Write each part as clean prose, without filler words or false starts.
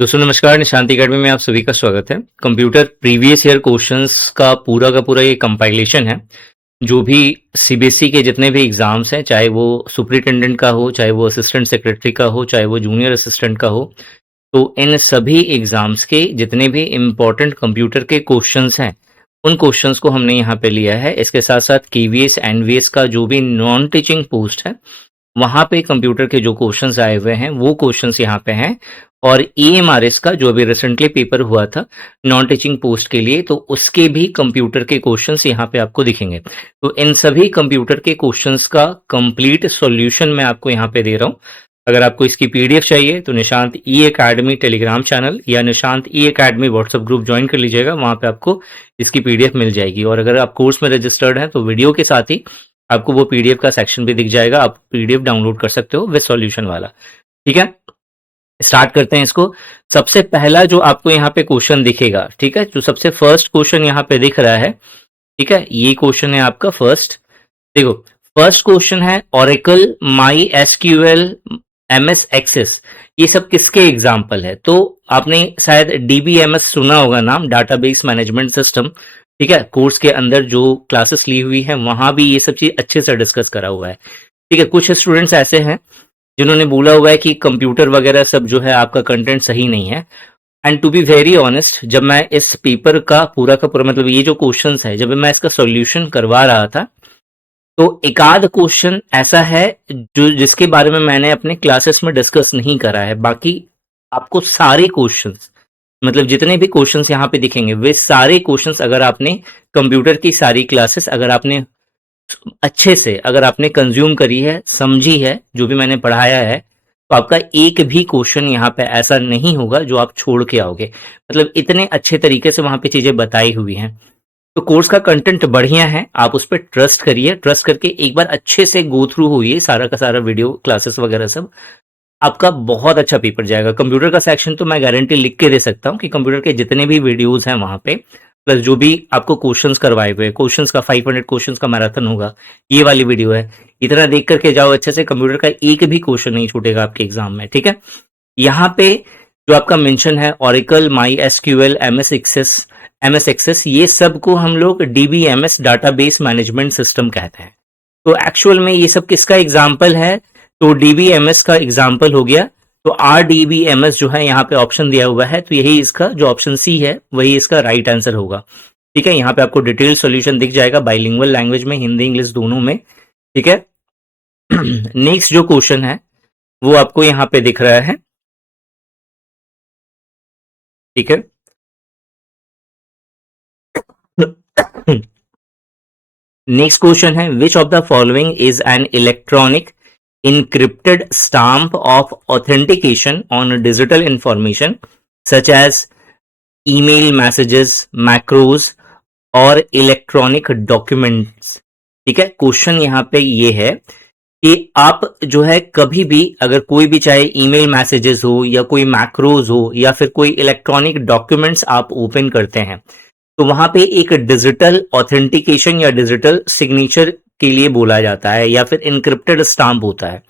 दोस्तों नमस्कार, निशांति अकेडमी में आप सभी का स्वागत है। कंप्यूटर प्रीवियस ईयर क्वेश्चंस का पूरा ये कंपाइलेशन है। जो भी सीबीएसई के जितने भी एग्जाम्स हैं, चाहे वो सुपरिटेंडेंट का हो, चाहे वो असिस्टेंट सेक्रेटरी का हो, चाहे वो जूनियर असिस्टेंट का हो, तो इन सभी एग्जाम्स के जितने भी इम्पोर्टेंट कंप्यूटर के क्वेश्चंस हैं, उन क्वेश्चंस को हमने यहाँ पे लिया है। इसके साथ साथ केवीएस एनवीएस का जो भी नॉन टीचिंग पोस्ट है, वहाँ पे कंप्यूटर के जो क्वेश्चंस आए हुए हैं वो क्वेश्चंस यहाँ पे हैं। और ईएमआरएस का जो अभी रिसेंटली पेपर हुआ था नॉन टीचिंग पोस्ट के लिए, तो उसके भी कंप्यूटर के क्वेश्चंस यहाँ पे आपको दिखेंगे। तो इन सभी कंप्यूटर के क्वेश्चंस का कंप्लीट सॉल्यूशन मैं आपको यहाँ पे दे रहा हूँ। अगर आपको इसकी पीडीएफ चाहिए तो निशांत ई एकेडमी टेलीग्राम चैनल या निशांत ई एकेडमी व्हाट्सएप ग्रुप ज्वाइन कर लीजिएगा, वहां पे आपको इसकी पीडीएफ मिल जाएगी। और अगर आप कोर्स में रजिस्टर्ड हैं तो वीडियो के साथ ही आपको वो पीडीएफ का सेक्शन भी दिख जाएगा, आप पीडीएफ डाउनलोड कर सकते हो विद सॉल्यूशन वाला। ठीक है, स्टार्ट करते हैं इसको। सबसे पहला जो आपको यहाँ पे क्वेश्चन दिखेगा, ठीक है, जो सबसे फर्स्ट क्वेश्चन यहाँ पे दिख रहा है, ठीक है, ये क्वेश्चन है आपका फर्स्ट। देखो, फर्स्ट क्वेश्चन है Oracle, MySQL, MS Access, ये सब किसके एग्जाम्पल है? तो आपने शायद डीबीएमएस सुना होगा नाम, डाटाबेस मैनेजमेंट सिस्टम। ठीक है, कोर्स के अंदर जो क्लासेस ली हुई है वहां भी ये सब चीज अच्छे से डिस्कस करा हुआ है। ठीक है, कुछ स्टूडेंट्स ऐसे हैं जिन्होंने बोला हुआ है कि कंप्यूटर वगैरह सब जो है आपका कंटेंट सही नहीं है। And to be very honest, जब मैं इस पेपर का पूरा मतलब ये जो क्वेश्चंस है, जब मैं इसका सॉल्यूशन करवा रहा था तो एक आध क्वेश्चन ऐसा है जो जिसके बारे में मैंने अपने क्लासेस में डिस्कस नहीं करा है। बाकी आपको सारे क्वेश्चंस, मतलब जितने भी क्वेश्चंस यहाँ पे दिखेंगे वे सारे क्वेश्चंस, अगर आपने कंप्यूटर की सारी क्लासेस अगर आपने अच्छे से अगर आपने कंज्यूम करी है, समझी है, जो भी मैंने पढ़ाया है, तो आपका एक भी क्वेश्चन यहाँ पे ऐसा नहीं होगा जो आप छोड़ के आओगे। मतलब इतने अच्छे तरीके से वहां पे चीजें बताई हुई हैं। तो कोर्स का कंटेंट बढ़िया है, आप उस पर ट्रस्ट करिए। ट्रस्ट करके एक बार अच्छे से गो थ्रू होइए सारा का सारा वीडियो क्लासेस वगैरह सब, आपका बहुत अच्छा पेपर जाएगा। कंप्यूटर का सेक्शन तो मैं गारंटी लिख के दे सकता हूँ कि कंप्यूटर के जितने भी वीडियोस हैं वहां पे, प्लस जो भी आपको क्वेश्चंस करवाए हुए, क्वेश्चंस का 500 क्वेश्चंस का मैराथन होगा, ये वाली वीडियो है। इतना देख करके जाओ अच्छे से, कंप्यूटर का एक भी क्वेश्चन नहीं छूटेगा आपके एग्जाम में। ठीक है, यहाँ पे जो आपका मेंशन है Oracle, MySQL, MS Access, ये सब को हम लोग डीबीएमएस डाटाबेस मैनेजमेंट सिस्टम कहते हैं। तो एक्चुअल में ये सब किसका एग्जाम्पल है? तो डीबीएमएस का एग्जाम्पल हो गया। तो आरडीबीएमएस जो है यहाँ पे ऑप्शन दिया हुआ है, तो यही इसका जो ऑप्शन सी है वही इसका राइट आंसर होगा। ठीक है, यहाँ पे आपको डिटेल सॉल्यूशन दिख जाएगा बाइलिंगुअल लैंग्वेज में, हिंदी इंग्लिश दोनों में। ठीक है, नेक्स्ट जो क्वेश्चन है वो आपको यहाँ पे दिख रहा है। ठीक है, नेक्स्ट क्वेश्चन है which of the following is an electronic encrypted stamp of authentication on digital information such as email messages, macros और इलेक्ट्रॉनिक डॉक्यूमेंट्स। ठीक है, क्वेश्चन यहाँ पे ये है कि आप जो है कभी भी अगर कोई भी चाहे ईमेल मैसेजेस हो या कोई मैक्रोज हो या फिर कोई इलेक्ट्रॉनिक डॉक्यूमेंट्स आप ओपन करते हैं, तो वहां पे एक डिजिटल ऑथेंटिकेशन या डिजिटल सिग्नेचर के लिए बोला जाता है या फिर इनक्रिप्टेड स्टाम्प होता है।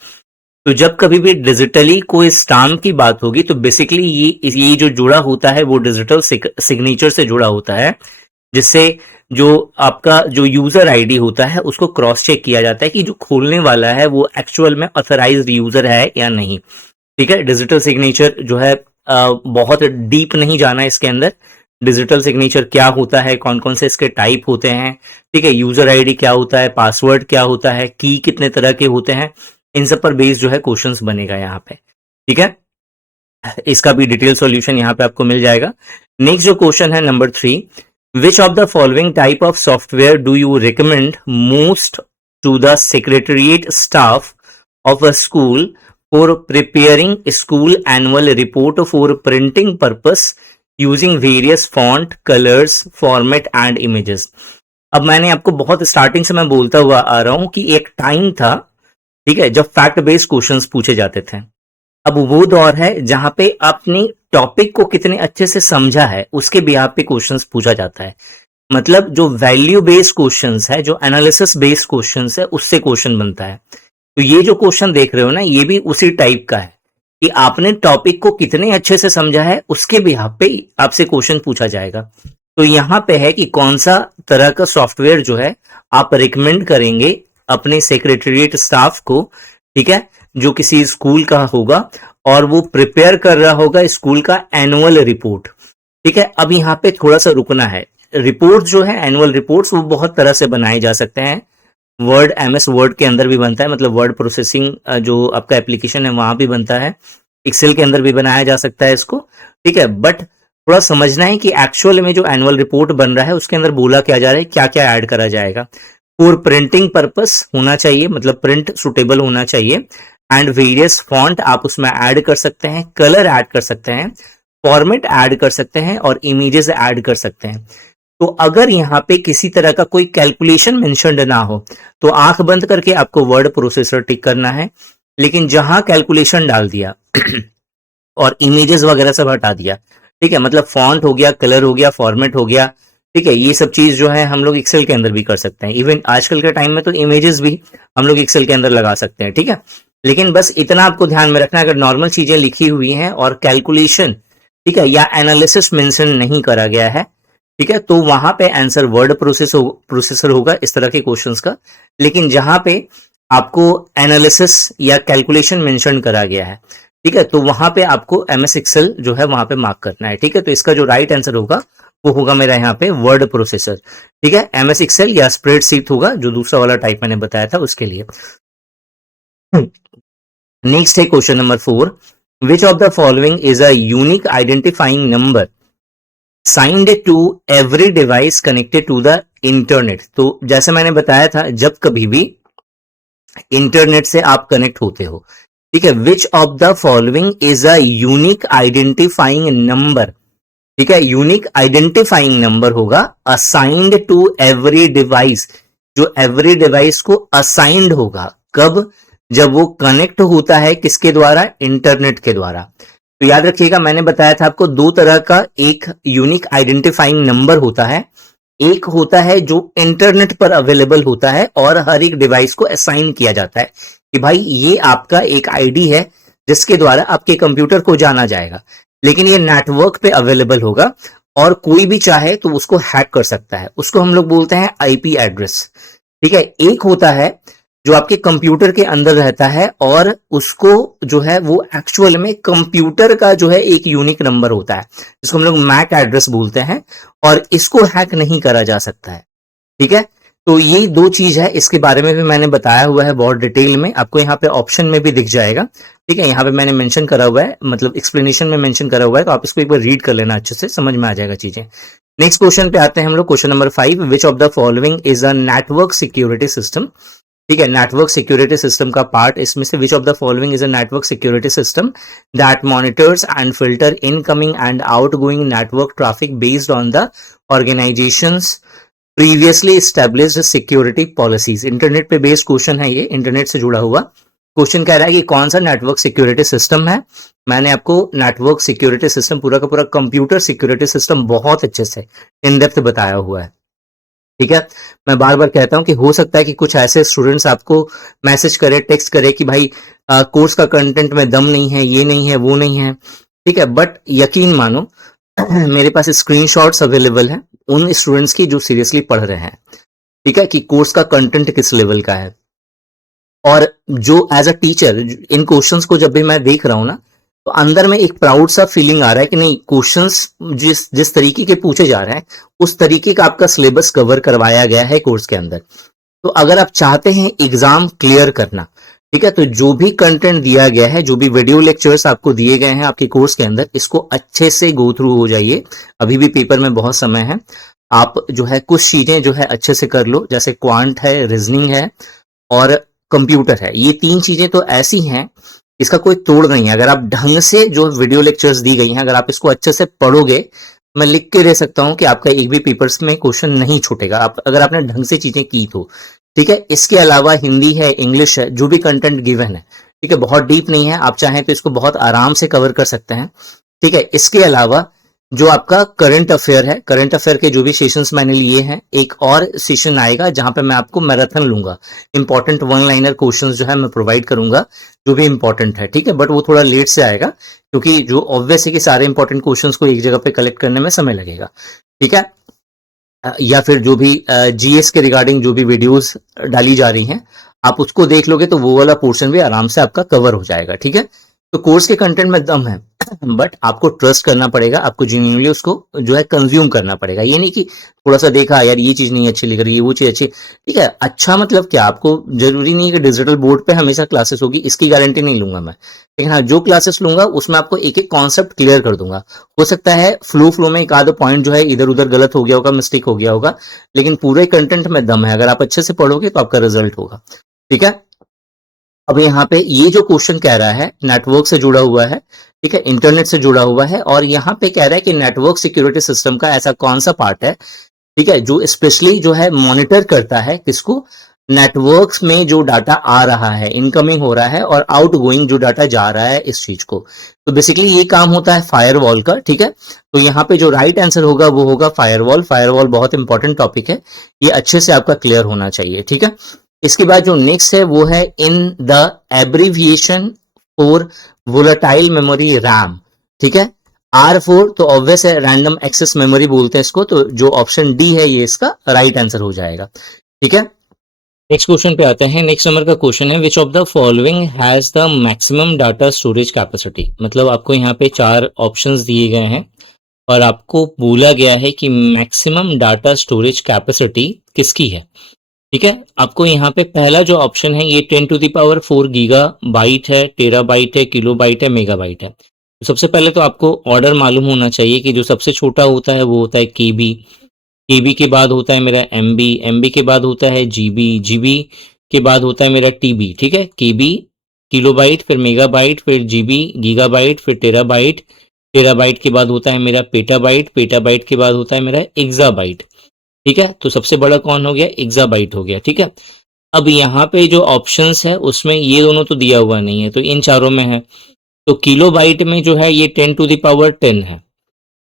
तो जब कभी भी डिजिटली कोई स्टाम्प की बात होगी तो बेसिकली ये जो जुड़ा होता है वो डिजिटल सिग्नेचर से जुड़ा होता है, जिससे जो आपका जो यूजर आईडी होता है उसको क्रॉस चेक किया जाता है कि जो खोलने वाला है वो एक्चुअल में ऑथराइज्ड यूजर है या नहीं। ठीक है, डिजिटल सिग्नेचर जो है बहुत डीप नहीं जाना इसके अंदर। डिजिटल सिग्नेचर क्या होता है, कौन कौन से इसके टाइप होते हैं, ठीक है, यूजर आईडी क्या होता है, पासवर्ड क्या होता है, की कितने तरह के होते हैं, इन सब पर बेस्ड जो है क्वेश्चंस बनेगा यहाँ पे। ठीक है, इसका भी डिटेल सॉल्यूशन यहाँ पे आपको मिल जाएगा। नेक्स्ट जो क्वेश्चन है number 3, which of the following type of software do you recommend most to the secretariat staff of a school for preparing school annual report for printing purpose using various font, colours, format and images. अब मैंने आपको बहुत starting से मैं बोलता हुआ आ रहा हूं कि एक टाइम था, ठीक है, जब फैक्ट बेस्ड क्वेश्चंस पूछे जाते थे। अब वो दौर है जहां पे आपने टॉपिक को कितने अच्छे से समझा है उसके बिहाफ पे क्वेश्चंस पूछा जाता है। मतलब जो वैल्यू बेस्ड क्वेश्चंस है, जो एनालिसिस बेस्ड क्वेश्चंस है, उससे क्वेश्चन बनता है। तो ये जो क्वेश्चन देख रहे हो ना, ये भी उसी टाइप का है कि आपने टॉपिक को कितने अच्छे से समझा है, उसके बिहाफ पे आपसे क्वेश्चन पूछा जाएगा। तो यहाँ पे है कि कौन सा तरह का सॉफ्टवेयर जो है आप रिकमेंड करेंगे अपने सेक्रेटरीट स्टाफ को, ठीक है, जो किसी स्कूल का होगा और वो प्रिपेयर कर रहा होगा स्कूल का एनुअल रिपोर्ट। ठीक है, अब यहाँ पे थोड़ा सा रुकना है। रिपोर्ट जो है, एनुअल रिपोर्ट्स, वो बहुत तरह से बनाए जा सकते हैं। वर्ड, एमएस वर्ड के अंदर भी बनता है, मतलब वर्ड प्रोसेसिंग जो आपका एप्लीकेशन है वहां भी बनता है, एक्सेल के अंदर भी बनाया जा सकता है इसको। ठीक है, बट थोड़ा समझना है कि एक्चुअल में जो एनुअल रिपोर्ट बन रहा है उसके अंदर बोला क्या जा रहा है, क्या क्या ऐड करा जाएगा। फॉर प्रिंटिंग पर्पस होना चाहिए, मतलब प्रिंट सुटेबल होना चाहिए, एंड वेरियस फॉन्ट आप उसमें ऐड कर सकते हैं, कलर ऐड कर सकते हैं, फॉर्मेट ऐड कर सकते हैं और इमेजेस ऐड कर सकते हैं। तो अगर यहाँ पे किसी तरह का कोई कैलकुलेशन मेंशन्ड ना हो तो आंख बंद करके आपको वर्ड प्रोसेसर टिक करना है, लेकिन जहां कैलकुलेशन डाल दिया और इमेजेस वगैरह सब हटा दिया, ठीक है, मतलब फॉन्ट हो गया, कलर हो गया, फॉर्मेट हो गया, ठीक है, ये सब चीज जो है हम लोग एक्सेल के अंदर भी कर सकते हैं। इवन आजकल के टाइम में तो इमेजेस भी हम लोग एक्सेल के अंदर लगा सकते हैं। ठीक है, लेकिन बस इतना आपको ध्यान में रखना, अगर नॉर्मल चीजें लिखी हुई हैं और कैलकुलेशन, ठीक है, या एनालिसिस मेंशन नहीं करा गया है, ठीक है, तो वहां पे आंसर वर्ड प्रोसेसर होगा इस तरह के क्वेश्चंस का। लेकिन जहां पे आपको एनालिसिस या कैलकुलेशन मेंशन करा गया है, ठीक है, तो वहां पे आपको एमएस एक्सेल जो है वहां पे मार्क करना है। ठीक है, तो इसका जो राइट आंसर होगा वो होगा मेरा यहाँ पे वर्ड प्रोसेसर। ठीक है, एमएस एक्सेल या स्प्रेडशीट होगा, जो दूसरा वाला टाइप मैंने बताया था उसके लिए। नेक्स्ट है question number 4, which of the following is a unique identifying number signed to every device connected to the internet. तो जैसे मैंने बताया था, जब कभी भी इंटरनेट से आप कनेक्ट होते हो, ठीक है, which of the following is a unique identifying number, ठीक है, यूनिक आइडेंटिफाइंग नंबर होगा असाइंड टू एवरी डिवाइस, जो एवरी डिवाइस को असाइंड होगा कब, जब वो कनेक्ट होता है किसके द्वारा, इंटरनेट के द्वारा। तो याद रखिएगा, मैंने बताया था आपको दो तरह का एक यूनिक आइडेंटिफाइंग नंबर होता है। एक होता है जो इंटरनेट पर अवेलेबल होता है और हर एक डिवाइस को असाइन किया जाता है कि भाई ये आपका एक आईडी है जिसके द्वारा आपके कंप्यूटर को जाना जाएगा, लेकिन ये नेटवर्क पे अवेलेबल होगा और कोई भी चाहे तो उसको हैक कर सकता है, उसको हम लोग बोलते हैं आईपी एड्रेस। ठीक है, एक होता है जो आपके कंप्यूटर के अंदर रहता है और उसको जो है वो एक्चुअल में कंप्यूटर का जो है एक यूनिक नंबर होता है, जिसको हम लोग मैक एड्रेस बोलते हैं, और इसको हैक नहीं करा जा सकता है। ठीक है, तो ये दो चीज है, इसके बारे में भी मैंने बताया हुआ है बहुत डिटेल में, आपको यहाँ पे ऑप्शन में भी दिख जाएगा। ठीक है, यहाँ पे मैंने मेंशन करा हुआ है, मतलब एक्सप्लेनेशन में मेंशन करा हुआ है, तो आप इसको एक बार रीड कर लेना, अच्छे से समझ में आ जाएगा चीजें। नेक्स्ट क्वेश्चन पे आते हैं हम लोग, question number 5, which of the following is a network security system. ठीक है, नेटवर्क सिक्योरिटी सिस्टम का पार्ट इसमें से, विच of the following is a network security system that monitors and filter incoming and outgoing network traffic based on the organisations previously established security policies. Internet पे based question है ये, internet से जुड़ा हुआ question कह रहा है कि कौन सा नेटवर्क सिक्योरिटी सिस्टम है। मैंने आपको नेटवर्क सिक्योरिटी सिस्टम पूरा का पूरा कंप्यूटर सिक्योरिटी सिस्टम बहुत अच्छे से इन डेप्थ बताया हुआ है। ठीक है, मैं बार बार कहता हूं कि हो सकता है कि कुछ ऐसे स्टूडेंट्स आपको मैसेज करे, टेक्स्ट करे कि भाई कोर्स का कंटेंट में दम नहीं है, ये नहीं है, वो नहीं है। ठीक है, बट यकीन मानो मेरे पास स्क्रीनशॉट्स अवेलेबल हैं उन स्टूडेंट्स की जो सीरियसली पढ़ रहे हैं, ठीक है, कि कोर्स का कंटेंट किस लेवल का है। और जो एज अ टीचर इन क्वेश्चंस को जब भी मैं देख रहा हूं ना, तो अंदर में एक प्राउड सा फीलिंग आ रहा है कि नहीं, क्वेश्चंस जिस तरीके के पूछे जा रहे हैं उस तरीके का आपका सिलेबस कवर करवाया गया है कोर्स के अंदर। तो अगर आप चाहते हैं एग्जाम क्लियर करना, ठीक है, तो जो भी कंटेंट दिया गया है, जो भी वीडियो लेक्चर्स आपको दिए गए हैं आपके कोर्स के अंदर, इसको अच्छे से गो थ्रू हो जाइए। अभी भी पेपर में बहुत समय है, आप जो है कुछ चीजें जो है अच्छे से कर लो, जैसे क्वांट है, रीजनिंग है और कंप्यूटर है। ये तीन चीजें तो ऐसी हैं, इसका कोई तोड़ नहीं है। अगर आप ढंग से जो वीडियो लेक्चर्स दी गई हैं, अगर आप इसको अच्छे से पढ़ोगे, मैं लिख के दे सकता हूं कि आपका एक भी पेपर्स में क्वेश्चन नहीं छूटेगा, अगर आपने ढंग से चीजें की तो। ठीक है, इसके अलावा हिंदी है, इंग्लिश है, जो भी कंटेंट गिवन है, ठीक है, बहुत डीप नहीं है, आप चाहें तो इसको बहुत आराम से कवर कर सकते हैं। ठीक है, इसके अलावा जो आपका करंट अफेयर है, करंट अफेयर के जो भी सेशंस मैंने लिए हैं, एक और सेशन आएगा जहां पे मैं आपको मैराथन लूंगा, इंपॉर्टेंट वन लाइनर क्वेश्चंस जो है मैं प्रोवाइड करूंगा, जो भी इंपॉर्टेंट है, ठीक है। बट वो थोड़ा लेट से आएगा क्योंकि जो ऑब्वियस है कि सारे इंपॉर्टेंट क्वेश्चंस को एक जगह पे कलेक्ट करने में समय लगेगा, ठीक है। या फिर जो भी जीएस के रिगार्डिंग जो भी वीडियोस डाली जा रही हैं, आप उसको देख लोगे तो वो वाला पोर्शन भी आराम से आपका कवर हो जाएगा, ठीक है। तो कोर्स के कंटेंट में दम है, बट आपको ट्रस्ट करना पड़ेगा, आपको जेन्युइनली उसको जो है कंज्यूम करना पड़ेगा। ये नहीं कि थोड़ा सा देखा यार ये चीज नहीं अच्छी लग रही है, वो चीज अच्छी, ठीक है। अच्छा मतलब क्या, आपको जरूरी नहीं है कि डिजिटल बोर्ड पे हमेशा क्लासेस होगी, इसकी गारंटी नहीं लूंगा मैं, लेकिन हाँ जो क्लासेस लूंगा उसमें आपको एक एक कॉन्सेप्ट क्लियर कर दूंगा। हो सकता है फ्लो में एक आधा पॉइंट जो है इधर उधर गलत हो गया होगा, मिस्टेक हो गया होगा, लेकिन पूरे कंटेंट में दम है। अगर आप अच्छे से पढ़ोगे तो आपका रिजल्ट होगा, ठीक है। अब यहाँ पे ये जो क्वेश्चन कह रहा है नेटवर्क से जुड़ा हुआ है, ठीक है, इंटरनेट से जुड़ा हुआ है, और यहाँ पे कह रहा है कि नेटवर्क सिक्योरिटी सिस्टम का ऐसा कौन सा पार्ट है, ठीक है, जो स्पेशली जो है मॉनिटर करता है किसको, नेटवर्क्स में जो डाटा आ रहा है, इनकमिंग हो रहा है, और आउटगोइंग जो डाटा जा रहा है इस चीज को। तो बेसिकली ये काम होता है फायरवॉल का, ठीक है। तो यहाँ पे जो राइट आंसर होगा वो होगा फायरवॉल। फायरवॉल बहुत इंपॉर्टेंट टॉपिक है, ये अच्छे से आपका क्लियर होना चाहिए, ठीक है। इसके बाद जो नेक्स्ट है वो है in the abbreviation for volatile memory RAM, ठीक है। R4 तो ऑब्वियस है, रैंडम एक्सेस मेमोरी बोलते हैं इसको, तो जो ऑप्शन डी है ये इसका राइट आंसर हो जाएगा, ठीक है। नेक्स्ट क्वेश्चन पे आते हैं। नेक्स्ट नंबर का क्वेश्चन है which of the following has the maximum data storage capacity. मतलब आपको यहाँ पे 4 ऑप्शंस दिए गए हैं और आपको बोला गया है कि मैक्सिमम डाटा स्टोरेज कैपेसिटी किसकी है, ठीक है। आपको यहाँ पे पहला जो ऑप्शन है ये 10 to the power 4 gigabyte है, टेराबाइट है, किलोबाइट है, मेगाबाइट है। तो सबसे पहले तो आपको ऑर्डर मालूम होना चाहिए कि जो सबसे छोटा होता है वो होता है केबी, केबी के बाद होता है मेरा एमबी, एमबी के बाद होता है जीबी, जीबी के बाद होता है मेरा टीबी, ठीक है। केबी, किलोबाइट, फिर मेगाबाइट, फिर जीबी, गीगाबाइट, फिर टेराबाइट, टेराबाइट के बाद होता है मेरा पेटाबाइट, पेटाबाइट के बाद होता है मेरा एक्साबाइट, ठीक है। तो सबसे बड़ा कौन हो गया, एक्साबाइट हो गया, ठीक है। अब यहाँ पे जो ऑप्शंस है उसमें ये दोनों तो दिया हुआ नहीं है, तो इन चारों में है। तो किलोबाइट में जो है ये 10 टू द पावर 10 है,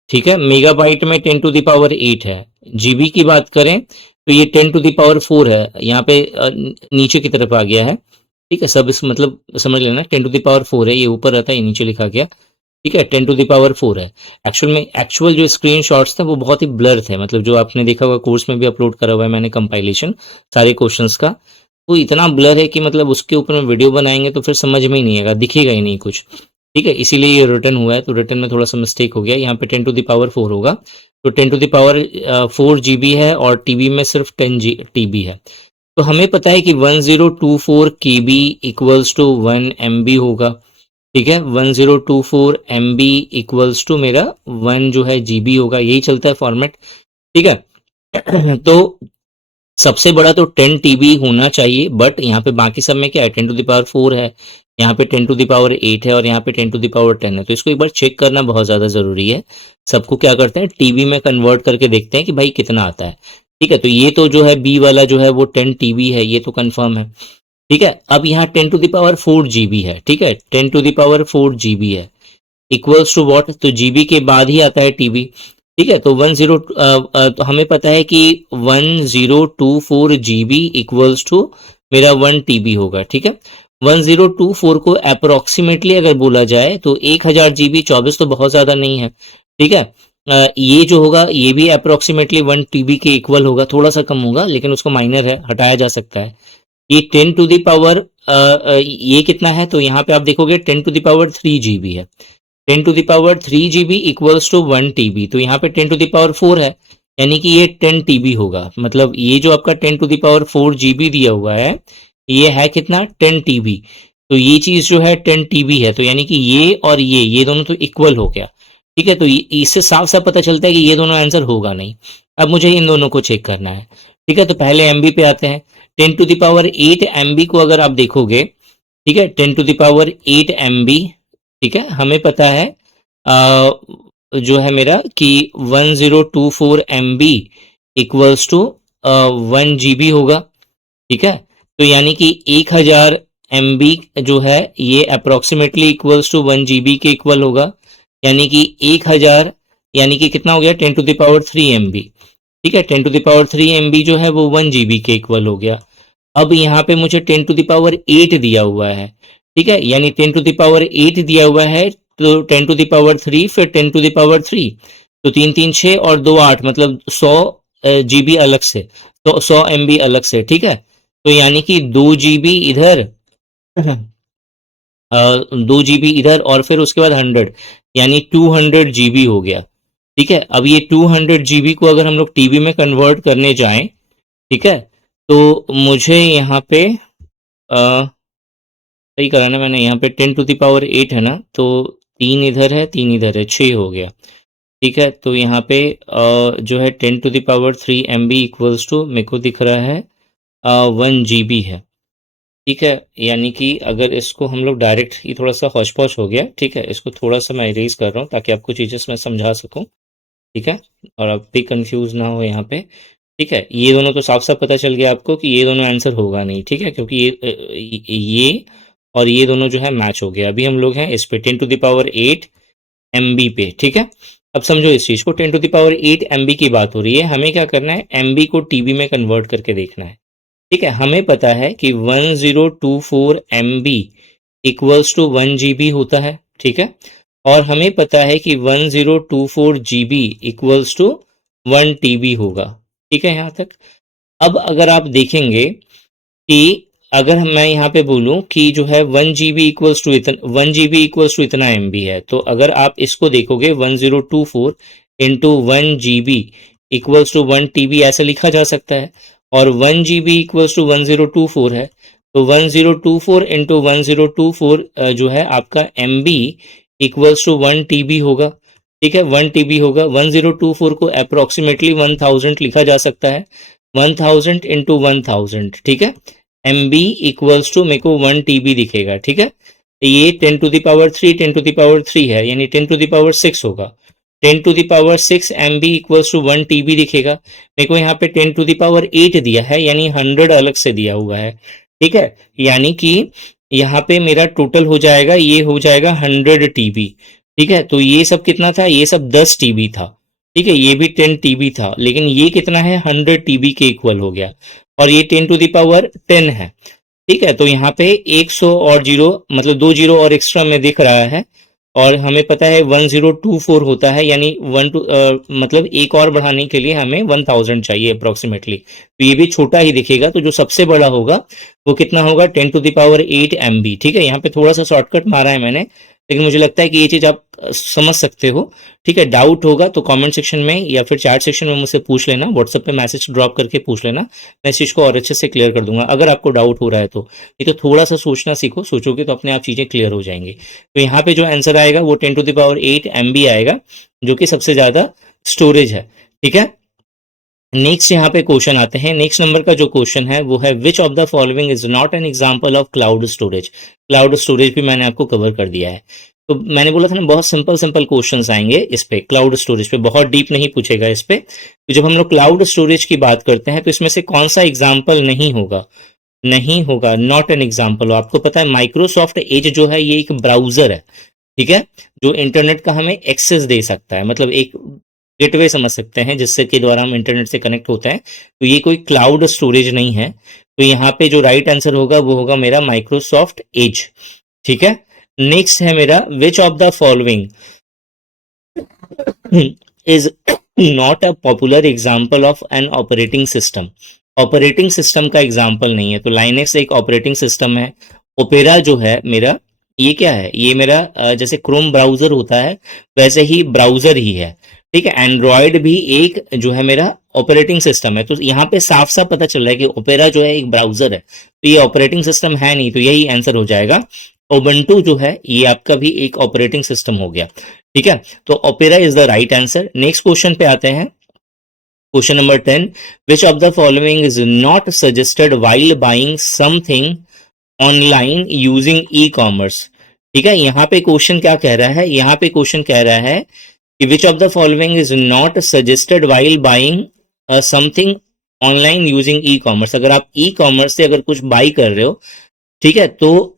ठीक है। मेगाबाइट में 10 टू द पावर 8 है। जीबी की बात करें तो ये 10 टू द पावर 4 है, यहाँ पे नीचे की तरफ आ गया है, ठीक है। सब इस मतलब समझ लेना, 10 टू द पावर 4 है, ये ऊपर रहता है, ये नीचे लिखा गया, ठीक है। 10 टू द पावर 4 है। एक्चुअल जो स्क्रीन शॉट्स थे वो बहुत ही ब्लर थे, मतलब जो आपने देखा हुआ कोर्स में भी अपलोड करा हुआ है मैंने कंपाइलेशन सारे क्वेश्चंस का, वो इतना ब्लर है कि मतलब उसके ऊपर में वीडियो बनाएंगे तो फिर समझ में ही नहीं आएगा, दिखेगा ही नहीं कुछ, ठीक है। इसीलिए ये रिटर्न हुआ है, तो रिटर्न में थोड़ा सा मिस्टेक हो गया, यहाँ पे 10 टू द पावर 4 होगा। तो 10 टू द पावर 4 जीबी है और टीबी में सिर्फ 10 टीबी है। तो हमें पता है कि 1024 केबी इक्वल्स टू 1 एमबी होगा, ठीक है। 1024 MB इक्वल्स टू मेरा 1 जो है GB होगा, यही चलता है फॉर्मेट, ठीक है। तो सबसे बड़ा तो 10 TB होना चाहिए, बट यहाँ पे बाकी सब में क्या है, 10 टू द पावर 4 है, यहाँ पे 10 टू द पावर 8 है और यहाँ पे 10 टू द पावर 10 है। तो इसको एक बार चेक करना बहुत ज्यादा जरूरी है। सबको क्या करते हैं, टीबी में कन्वर्ट करके देखते हैं कि भाई कितना आता है, ठीक है। तो ये तो जो है बी वाला जो है वो 10 TB है, ये तो कंफर्म है, ठीक है। अब यहाँ 10 टू द पावर 4 GB है, ठीक है, 10 टू द पावर 4 GB है, इक्वल्स टू व्हाट, तो जीबी के बाद ही आता है टीबी, ठीक है। तो तो हमें पता है कि 1024 GB इक्वल्स टू मेरा 1 TB होगा, ठीक है। 1024 को अप्रोक्सीमेटली अगर बोला जाए तो 1000 GB, 24 तो बहुत ज्यादा नहीं है, ठीक है। ये जो होगा ये भी अप्रोक्सीमेटली 1 TB के इक्वल होगा, थोड़ा सा कम होगा लेकिन उसको माइनर है, हटाया जा सकता है। ये 10 टू द पावर ये कितना है, तो यहाँ पे आप देखोगे 10 टू द पावर 3 GB है, 10 to the power 3 GB equals to 1 TB। तो यहाँ पे 10 टू द पावर 4 है, यानी कि ये 10 TB होगा। मतलब ये जो आपका 10 टू द पावर 4 GB दिया हुआ है ये है कितना, 10 TB। तो ये चीज जो है 10 TB है, तो यानी कि ये और ये दोनों तो इक्वल हो गया, ठीक है। तो इससे साफ साफ पता चलता है कि ये दोनों आंसर होगा नहीं। अब मुझे इन दोनों को चेक करना है, ठीक है। तो पहले एमबी पे आते हैं। 10 टू द पावर 8 MB को अगर आप देखोगे, ठीक है, 10 टू द पावर 8 MB, ठीक है। हमें पता है जो है मेरा कि 1024 MB इक्वल्स टू 1 GB होगा, ठीक है। तो यानी कि 1000 MB जो है ये अप्रोक्सीमेटली इक्वल्स टू 1 GB के इक्वल होगा, यानी कि 1000 यानी कि कितना हो गया 10⁻³ ठीक है, 10⁻³ जो है वो 1 GB के इक्वल हो गया। अब यहाँ पे मुझे 10⁸ दिया हुआ है, ठीक है, यानी 10⁸ दिया हुआ है तो 10⁻³ फिर 10⁻³ तो 3 3 6 और 2 8 मतलब 100 GB अलग से, तो 100 MB अलग से, ठीक है। तो यानी कि 2 GB इधर 2 GB इधर और फिर उसके बाद 100 यानी 200 GB हो गया, ठीक है। अब ये 200 GB को अगर हम लोग टीबी में कन्वर्ट करने जाएं, ठीक है, तो मुझे यहाँ पे सही करा ना मैंने, यहाँ पे 10⁸ है ना, तो 3 इधर है 3 इधर है 6 हो गया, ठीक है। तो यहाँ पे जो है 10⁻³ MB इक्वल्स टू मेरे को दिख रहा है 1 GB है, ठीक है। यानी कि अगर इसको हम लोग डायरेक्ट, ये थोड़ा सा हौच पौच हो गया, ठीक है, इसको थोड़ा सा मैं इरेज कर रहा हूँ ताकि आपको चीज़ें मैं समझा सकूँ, ठीक है, और आप भी कंफ्यूज ना हो यहाँ पे, ठीक है। ये दोनों तो साफ साफ पता चल गया आपको कि ये दोनों आंसर होगा नहीं, ठीक है, क्योंकि ये और ये दोनों जो है मैच हो गया। अभी हम लोग हैं इस पे 10⁸ MB पे, ठीक है। अब समझो इस चीज को, 10⁸ MB की बात हो रही है, हमें क्या करना है, MB को TB में कन्वर्ट करके देखना है, ठीक है। हमें पता है कि 1024 MB इक्वल्स टू 1 GB होता है, ठीक है, और हमें पता है कि 1024 GB इक्वल्स टू 1 TB होगा, ठीक है यहाँ तक। अब अगर आप देखेंगे कि अगर मैं यहाँ पे बोलूं कि जो है 1 GB इक्वल्स टू इतना 1 GB इक्वल्स टू इतना MB है, तो अगर आप इसको देखोगे 1024 into 1 GB equals to 1 TB ऐसा लिखा जा सकता है, और 1 GB इक्वल्स टू 1024 है, तो 1024 इंटू 1024 जो है आपका MB इक्वल्स टू 1 TB होगा, ठीक है, 1 TB होगा। 1024 को अप्रोक्सीमेटली 1000 लिखा जा सकता है, 1000 इंटू 1000, ठीक है। MB इक्वल्स टू मेरे को 1 TB दिखेगा, ठीक है। ये 10⁻³ है, यानी 10⁻6 होगा, 10⁻6 MB इक्वल्स टू 1 TB दिखेगा। मेरे को यहाँ पे 10⁸ दिया है, यानी 100 अलग से दिया हुआ है, ठीक है। यानी कि यहाँ पे मेरा टोटल हो जाएगा, ये हो जाएगा 100 TB, ठीक है। तो ये सब कितना था, ये सब 10 TB था, ठीक है, ये भी 10 TB था, लेकिन ये कितना है 100 TB के इक्वल हो गया, और ये 10⁻10 है, ठीक है। तो यहाँ पे 100 और जीरो मतलब 2 जीरो और एक्स्ट्रा में दिख रहा है, और हमें पता है 1024 होता है, यानी मतलब एक और बढ़ाने के लिए हमें 1000 चाहिए अप्रोक्सीमेटली, तो ये भी छोटा ही दिखेगा। तो जो सबसे बड़ा होगा वो कितना होगा 10⁸ MB, ठीक है। यहाँ पे थोड़ा सा शॉर्टकट मारा है मैंने, लेकिन मुझे लगता है कि ये चीज आप समझ सकते हो, ठीक है। डाउट होगा तो कमेंट सेक्शन में या फिर चैट सेक्शन में मुझसे पूछ लेना, व्हाट्सएप पे मैसेज ड्रॉप करके पूछ लेना, मैं इस चीज को और अच्छे से क्लियर कर दूंगा अगर आपको डाउट हो रहा है तो। ये तो थोड़ा सा सोचना सीखो, सोचोगे तो अपने आप चीजें क्लियर हो जाएंगी। तो यहाँ पे जो आंसर आएगा वो 10⁸ MB आएगा, जो कि सबसे ज्यादा स्टोरेज है, ठीक है। नेक्स्ट यहाँ पे क्वेश्चन आते हैं। नेक्स्ट नंबर का जो क्वेश्चन है वो है which of the following is not an example of cloud storage. Cloud storage भी मैंने आपको कवर कर दिया है। तो मैंने बोला था ना बहुत सिंपल सिंपल क्वेश्चंस आएंगे इस पे, क्लाउड स्टोरेज पे, बहुत डीप नहीं पूछेगा इस पे। तो जब हम लोग क्लाउड स्टोरेज की बात करते हैं तो इसमें से कौन सा एग्जाम्पल नहीं होगा, नहीं होगा, नॉट एन एग्जाम्पल। आपको पता है माइक्रोसॉफ्ट एज जो है ये एक ब्राउजर है, ठीक है, जो इंटरनेट का हमें एक्सेस दे सकता है, मतलब एक गेटवे समझ सकते हैं जिससे के द्वारा हम इंटरनेट से कनेक्ट होते हैं। तो ये कोई क्लाउड स्टोरेज नहीं है। तो यहाँ पे जो राइट आंसर होगा वो होगा मेरा माइक्रोसॉफ्ट एज, ठीक है। नेक्स्ट है मेरा which of the following is not a popular example of an operating system. Operating system का एग्जाम्पल नहीं है। तो लाइनेक्स एक ऑपरेटिंग सिस्टम है, ओपेरा जो है मेरा ये क्या है, ये मेरा जैसे क्रोम ब्राउजर होता है वैसे ही ब्राउजर ही है, ठीक है। एंड्रॉयड भी एक जो है मेरा ऑपरेटिंग सिस्टम है। तो यहाँ पे साफ साफ पता चल रहा है कि ओपेरा जो है एक ब्राउजर है, तो ये ऑपरेटिंग सिस्टम है नहीं, तो यही आंसर हो जाएगा। उबंटू जो है ये आपका भी एक ऑपरेटिंग सिस्टम हो गया, ठीक है। तो opera is the right answer. Next question पे आते हैं, question number 10, which of the following is not suggested while buying something online using e commerce. ठीक है, यहाँ पे क्वेश्चन क्या कह रहा है, यहाँ पे क्वेश्चन कह रहा है कि विच of the following is not suggested while buying something online using e commerce. अगर आप ई कॉमर्स से अगर कुछ बाई कर रहे हो, ठीक है, तो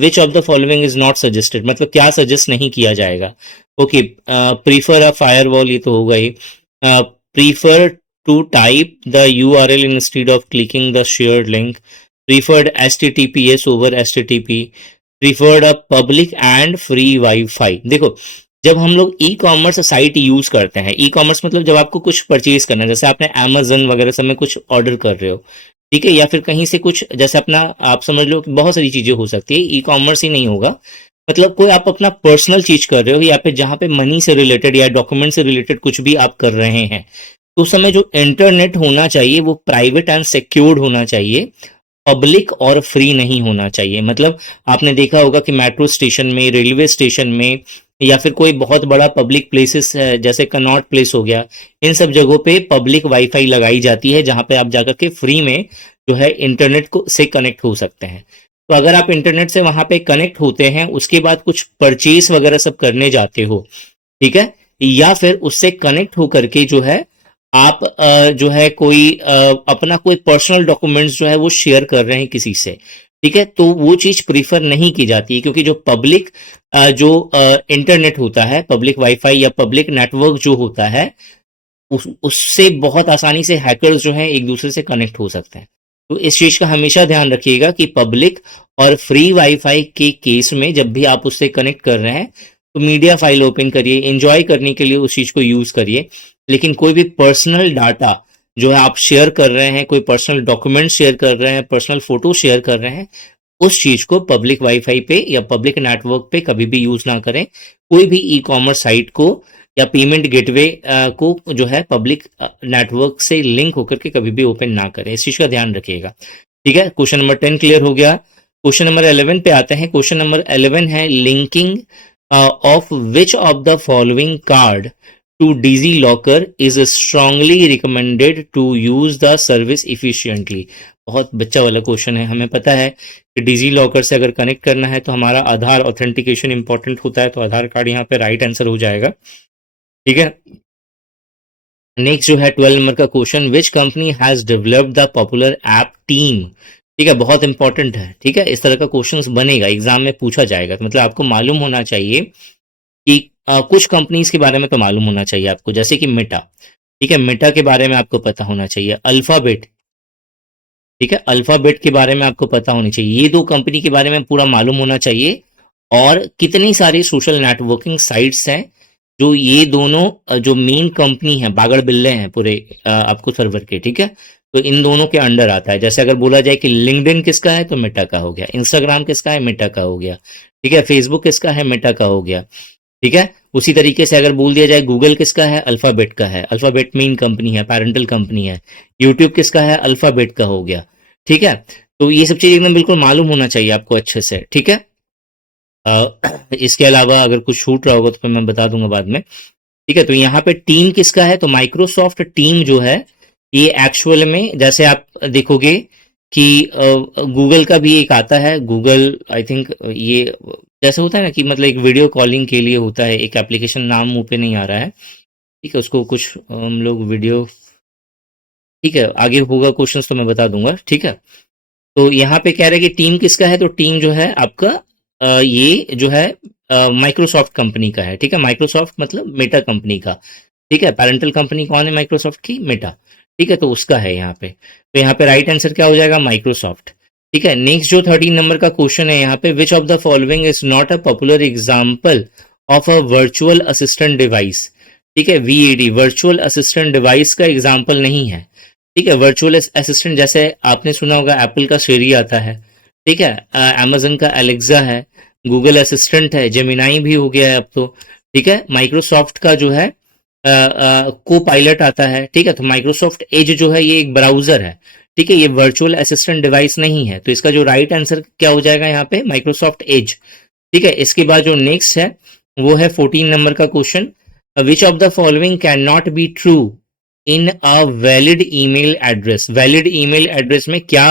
विच of the following is not suggested, मतलब क्या सजेस्ट नहीं किया जाएगा। ओके, प्रीफर अ फायरवॉल, ये तो होगा ही। Prefer to type the URL instead of clicking the shared link, preferred HTTPS over HTTP, preferred a public and free WiFi. देखो, जब हम लोग ई कॉमर्स साइट यूज करते हैं, ई कॉमर्स मतलब जब आपको कुछ परचेज करना है, जैसे आपने अमेजन वगैरह सब में कुछ ऑर्डर कर रहे हो, ठीक है, या फिर कहीं से कुछ, जैसे अपना आप समझ लो कि बहुत सारी चीजें हो सकती है, ई कॉमर्स ही नहीं होगा, मतलब कोई आप अपना पर्सनल चीज कर रहे हो, या फिर जहां पे मनी से रिलेटेड या डॉक्यूमेंट से रिलेटेड कुछ भी आप कर रहे हैं, तो उस समय जो इंटरनेट होना चाहिए वो प्राइवेट एंड सिक्योर्ड होना चाहिए, पब्लिक और फ्री नहीं होना चाहिए। मतलब आपने देखा होगा कि मेट्रो स्टेशन में, रेलवे स्टेशन में, या फिर कोई बहुत बड़ा पब्लिक प्लेसेस है जैसे कनॉट प्लेस हो गया, इन सब जगहों पे पब्लिक वाईफाई लगाई जाती है, जहां पे आप जाकर के फ्री में जो है इंटरनेट को से कनेक्ट हो सकते हैं। तो अगर आप इंटरनेट से वहां पे कनेक्ट होते हैं, उसके बाद कुछ परचेज वगैरह सब करने जाते हो, ठीक है, या फिर उससे कनेक्ट होकर के जो है आप जो है कोई अपना कोई पर्सनल डॉक्यूमेंट्स जो है वो शेयर कर रहे हैं किसी से, ठीक है, तो वो चीज प्रीफर नहीं की जाती है, क्योंकि जो पब्लिक जो इंटरनेट होता है, पब्लिक वाईफाई या पब्लिक नेटवर्क जो होता है, उससे बहुत आसानी से हैकर्स जो हैं एक दूसरे से कनेक्ट हो सकते हैं। तो इस चीज का हमेशा ध्यान रखिएगा कि पब्लिक और फ्री वाईफाई के केस में जब भी आप उससे कनेक्ट कर रहे हैं, तो मीडिया फाइल ओपन करिए, एंजॉय करने के लिए उस चीज को यूज करिए, लेकिन कोई भी पर्सनल डाटा जो है आप शेयर कर रहे हैं, कोई पर्सनल डॉक्यूमेंट शेयर कर रहे हैं, पर्सनल फोटो शेयर कर रहे हैं, उस चीज को पब्लिक वाईफाई पे या पब्लिक नेटवर्क पे कभी भी यूज ना करें। कोई भी ई कॉमर्स साइट को या पेमेंट गेटवे को जो है पब्लिक नेटवर्क से लिंक होकर के कभी भी ओपन ना करें, इस चीज का ध्यान रखिएगा। ठीक है, क्वेश्चन नंबर 10 क्लियर हो गया। क्वेश्चन नंबर 11 पे आते हैं। क्वेश्चन नंबर 11 है linking of which of the following card to DigiLocker is strongly recommended to use the service efficiently. बहुत बच्चा वाला क्वेश्चन है, हमें पता है कि डिजी लॉकर से अगर कनेक्ट करना है तो हमारा आधार ऑथेंटिकेशन इंपॉर्टेंट होता है, तो आधार कार्ड यहाँ पे राइट आंसर हो जाएगा। ठीक है, नेक्स्ट जो है 12 नंबर का question, which company has developed the popular app team. ठीक है, बहुत इंपॉर्टेंट है। ठीक है, इस तरह का क्वेश्चंस बनेगा, एग्जाम में पूछा जाएगा, तो मतलब आपको मालूम होना चाहिए कि कुछ कंपनीज के बारे में तो मालूम होना चाहिए आपको, जैसे कि मेटा। ठीक है, मेटा के बारे में आपको पता होना चाहिए। अल्फाबेट, ठीक है, अल्फाबेट के बारे में आपको पता होनी चाहिए। ये दो कंपनी के बारे में पूरा मालूम होना चाहिए। और कितनी सारी सोशल नेटवर्किंग साइट्स हैं जो ये दोनों जो मेन कंपनी है, बागड़ बिल्ले हैं पूरे आपको सर्वर के, ठीक है, तो इन दोनों के अंडर आता है। जैसे अगर बोला जाए कि लिंक्डइन किसका है तो मेटा का हो गया, इंस्टाग्राम किसका है मेटा का हो गया, ठीक है, फेसबुक किसका है मेटा का हो गया, ठीक है। उसी तरीके से अगर बोल दिया जाए गूगल किसका है, अल्फाबेट का है, अल्फाबेट मेन कंपनी है, पैरेंटल कंपनी है। यूट्यूब किसका है, अल्फाबेट का हो गया, ठीक है। तो ये सब चीज एकदम बिल्कुल मालूम होना चाहिए आपको अच्छे से, ठीक है। इसके अलावा अगर कुछ छूट रहा होगा तो फिर मैं बता दूंगा बाद में। ठीक है, तो यहाँ पे टीम किसका है, तो माइक्रोसॉफ्ट टीम जो है ये एक्चुअल में, जैसे आप देखोगे कि गूगल का भी एक आता है, गूगल आई थिंक, ये जैसे होता है ना कि मतलब एक वीडियो कॉलिंग के लिए होता है एक एप्लीकेशन, नाम मुंह पे नहीं आ रहा है, ठीक है, उसको कुछ हम लोग वीडियो, ठीक है, आगे होगा क्वेश्चंस तो मैं बता दूंगा, ठीक है। तो यहाँ पे कह रहे हैं कि टीम किसका है, तो टीम जो है आपका ये जो है माइक्रोसॉफ्ट कंपनी का है, ठीक है। माइक्रोसॉफ्ट मतलब मेटा कंपनी का, ठीक है। पैरेंटल कंपनी कौन है माइक्रोसॉफ्ट की, मेटा, ठीक है, तो उसका है यहाँ पे। तो यहाँ पे राइट आंसर क्या हो जाएगा, माइक्रोसॉफ्ट। ठीक है, नेक्स्ट जो 13 नंबर का क्वेश्चन है यहाँ पे, which of the following is not a popular example of a virtual assistant device. ठीक है, वीएडी वर्चुअल असिस्टेंट डिवाइस का एग्जाम्पल नहीं है। ठीक है, वर्चुअल असिस्टेंट जैसे आपने सुना होगा एप्पल का सिरी आता है, ठीक है, अमेजन का एलेक्सा है, गूगल असिस्टेंट है, जेमिनाई भी हो गया है अब तो, ठीक है। माइक्रोसॉफ्ट का जो है को पायलट आता है, ठीक है। तो माइक्रोसॉफ्ट एज जो है ये एक ब्राउजर है, ठीक है, ये वर्चुअल असिस्टेंट डिवाइस नहीं है। तो इसका जो राइट आंसर क्या हो जाएगा यहाँ पे, माइक्रोसॉफ्ट एज, ठीक है। इसके बाद जो नेक्स्ट है वो है 14 नंबर का question, which of the following can not be true in a valid email address. Valid email address में क्या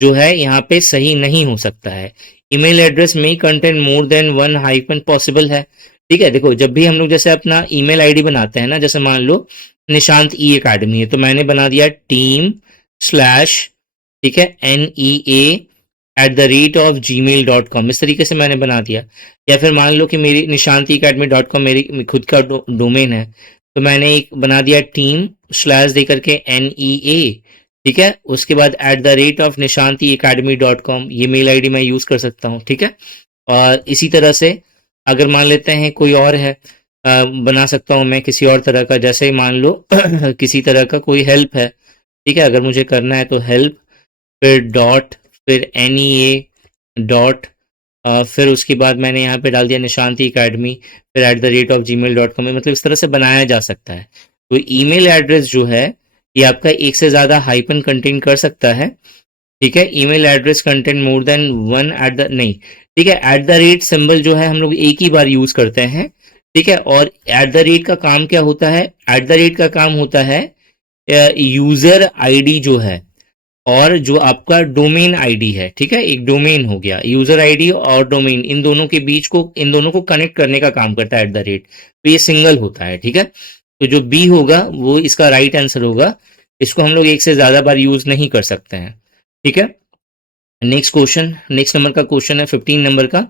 जो है यहाँ पे सही नहीं हो सकता है। ईमेल एड्रेस में कंटेंट मोर देन वन हाइफन पॉसिबल है, ठीक है। देखो, जब भी हम लोग जैसे अपना ईमेल आईडी बनाते हैं ना, जैसे मान लो निशांत ई अकेडमी है, तो मैंने बना दिया टीम स्लैश, ठीक है, NEA @gmail.com, इस तरीके से मैंने बना दिया। या फिर मान लो कि मेरी nishantiacademy.com मेरी खुद का डोमेन है, तो मैंने एक बना दिया टीम स्लैश दे करके NEA, ठीक है। उसके बाद @nishantiacademy.com, ये मेल आईडी मैं यूज कर सकता हूँ, ठीक है। और इसी तरह से अगर मान लेते हैं कोई और है, बना सकता हूँ मैं किसी और तरह का, जैसे मान लो किसी तरह का कोई हेल्प है, ठीक है। अगर मुझे करना है तो हेल्प, फिर डॉट, फिर NEA डॉट, फिर उसके बाद मैंने यहाँ पे डाल दिया निशांति अकेडमी, फिर @gmail.com, मतलब इस तरह से बनाया जा सकता है। तो ईमेल एड्रेस जो है ये आपका एक से ज़्यादा हाइपन कंटेन कर सकता है, ठीक है। Email address content more than one at the नहीं, ठीक है। @सिंबल जो है हम लोग एक ही बार यूज करते हैं, ठीक है। और @ का काम क्या होता है? @ का काम होता है यूजर आईडी जो है और जो आपका डोमेन आईडी है, ठीक है। एक डोमेन हो गया, यूजर आईडी और डोमेन, इन दोनों के बीच को, इन दोनों को कनेक्ट करने का काम करता है @। तो ये सिंगल होता है, ठीक है। तो जो बी होगा वो इसका राइट आंसर होगा। इसको हम लोग एक से ज्यादा बार यूज नहीं कर सकते हैं, ठीक है। नेक्स्ट क्वेश्चन, नेक्स्ट नंबर का क्वेश्चन है 15 नंबर का,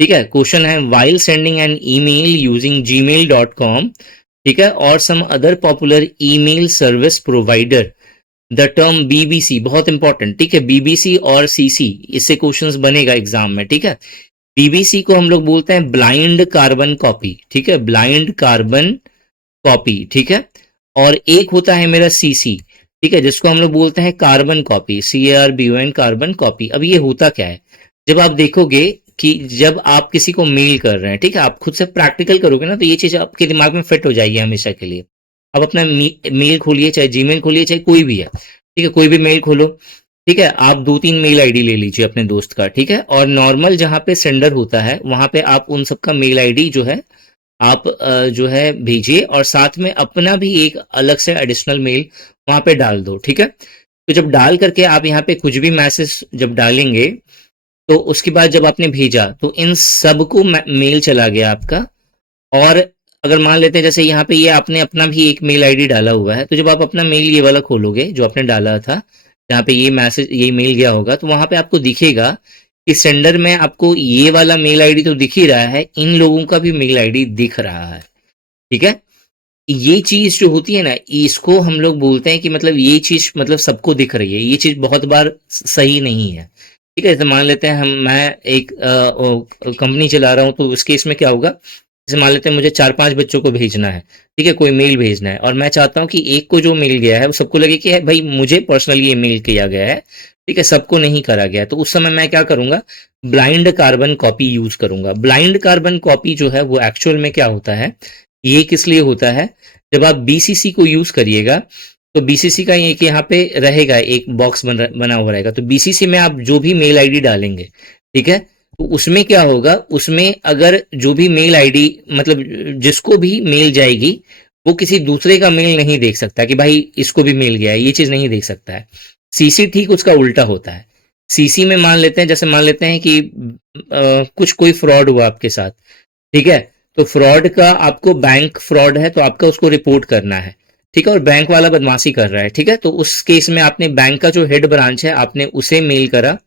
ठीक है। क्वेश्चन है while sending an email using gmail.com, ठीक है, और some other popular email service provider, the term BBC, बहुत इंपॉर्टेंट, ठीक है। BBC और CC, इससे क्वेश्चंस बनेगा एग्जाम में, ठीक है। BBC को हम लोग बोलते हैं ब्लाइंड कार्बन कॉपी, ठीक है, ब्लाइंड कार्बन कॉपी, ठीक है। और एक होता है मेरा CC, ठीक है, जिसको हम लोग बोलते हैं carbon copy, CARBON, carbon copy. अब ये होता क्या है, जब आप देखोगे कि जब आप किसी को मेल कर रहे हैं, ठीक है, आप खुद से प्रैक्टिकल करोगे ना, तो ये चीज आपके दिमाग में फिट हो जाएगी हमेशा के लिए। आप अपना मेल खोलिए, चाहे जीमेल खोलिए, चाहे कोई भी है, ठीक है, कोई भी मेल खोलो, ठीक है। आप 2-3 मेल आईडी ले लीजिए अपने दोस्त का, ठीक है। और नॉर्मल जहां पे सेंडर होता है वहां पे आप उन सबका मेल आईडी जो है आप जो है भेजिए, और साथ में अपना भी एक अलग से एडिशनल मेल वहां पे डाल दो, ठीक है। तो जब डाल करके आप यहाँ पे कुछ भी मैसेज जब डालेंगे, तो उसके बाद जब आपने भेजा तो इन सबको मेल चला गया आपका। और अगर मान लेते हैं जैसे यहाँ पे ये आपने अपना भी एक मेल आईडी डाला हुआ है, तो जब आप अपना मेल ये वाला खोलोगे जो आपने डाला था, जहाँ पे ये मैसेज, ये मेल गया होगा, तो वहां पे आपको दिखेगा कि सेंडर में आपको ये वाला मेल आईडी तो दिख ही रहा है, इन लोगों का भी मेल आईडी दिख रहा है, ठीक है। ये चीज जो होती है ना, इसको हम लोग बोलते हैं कि मतलब ये चीज मतलब सबको दिख रही है, ये चीज बहुत बार सही नहीं है, ठीक है। जैसे मान लेते हैं मैं एक कंपनी चला रहा हूँ, तो उस केस में क्या होगा, जैसे मान लेते हैं मुझे 4-5 बच्चों को भेजना है, ठीक है, कोई मेल भेजना है, और मैं चाहता हूं कि एक को जो मेल गया है वो सबको लगे कि भाई मुझे पर्सनली ये मेल किया गया है, ठीक है, सबको नहीं करा गया। तो उस समय मैं क्या करूंगा, ब्लाइंड कार्बन कॉपी यूज करूंगा। ब्लाइंड कार्बन कॉपी जो है वो एक्चुअल में क्या होता है, ये किस लिए होता है, जब आप BCC को यूज करिएगा, तो BCC का एक यहाँ पे रहेगा, एक बॉक्स बना हुआ रहेगा, तो BCC में आप जो भी मेल आईडी डालेंगे, ठीक है, तो उसमें क्या होगा, उसमें अगर जो भी मेल आईडी, मतलब जिसको भी मेल जाएगी, वो किसी दूसरे का मेल नहीं देख सकता कि भाई इसको भी मेल गया है, ये चीज नहीं देख सकता है। CC ठीक उसका उल्टा होता है। CC में मान लेते हैं, जैसे मान लेते हैं कि कुछ कोई फ्रॉड हुआ आपके साथ, ठीक है, तो फ्रॉड का आपको, बैंक फ्रॉड है तो आपका उसको रिपोर्ट करना है, ठीक है, और बैंक वाला बदमाशी कर रहा है, ठीक है, तो उस केस में आपने बैंक का जो हेड ब्रांच है आपने उसे मेल करा,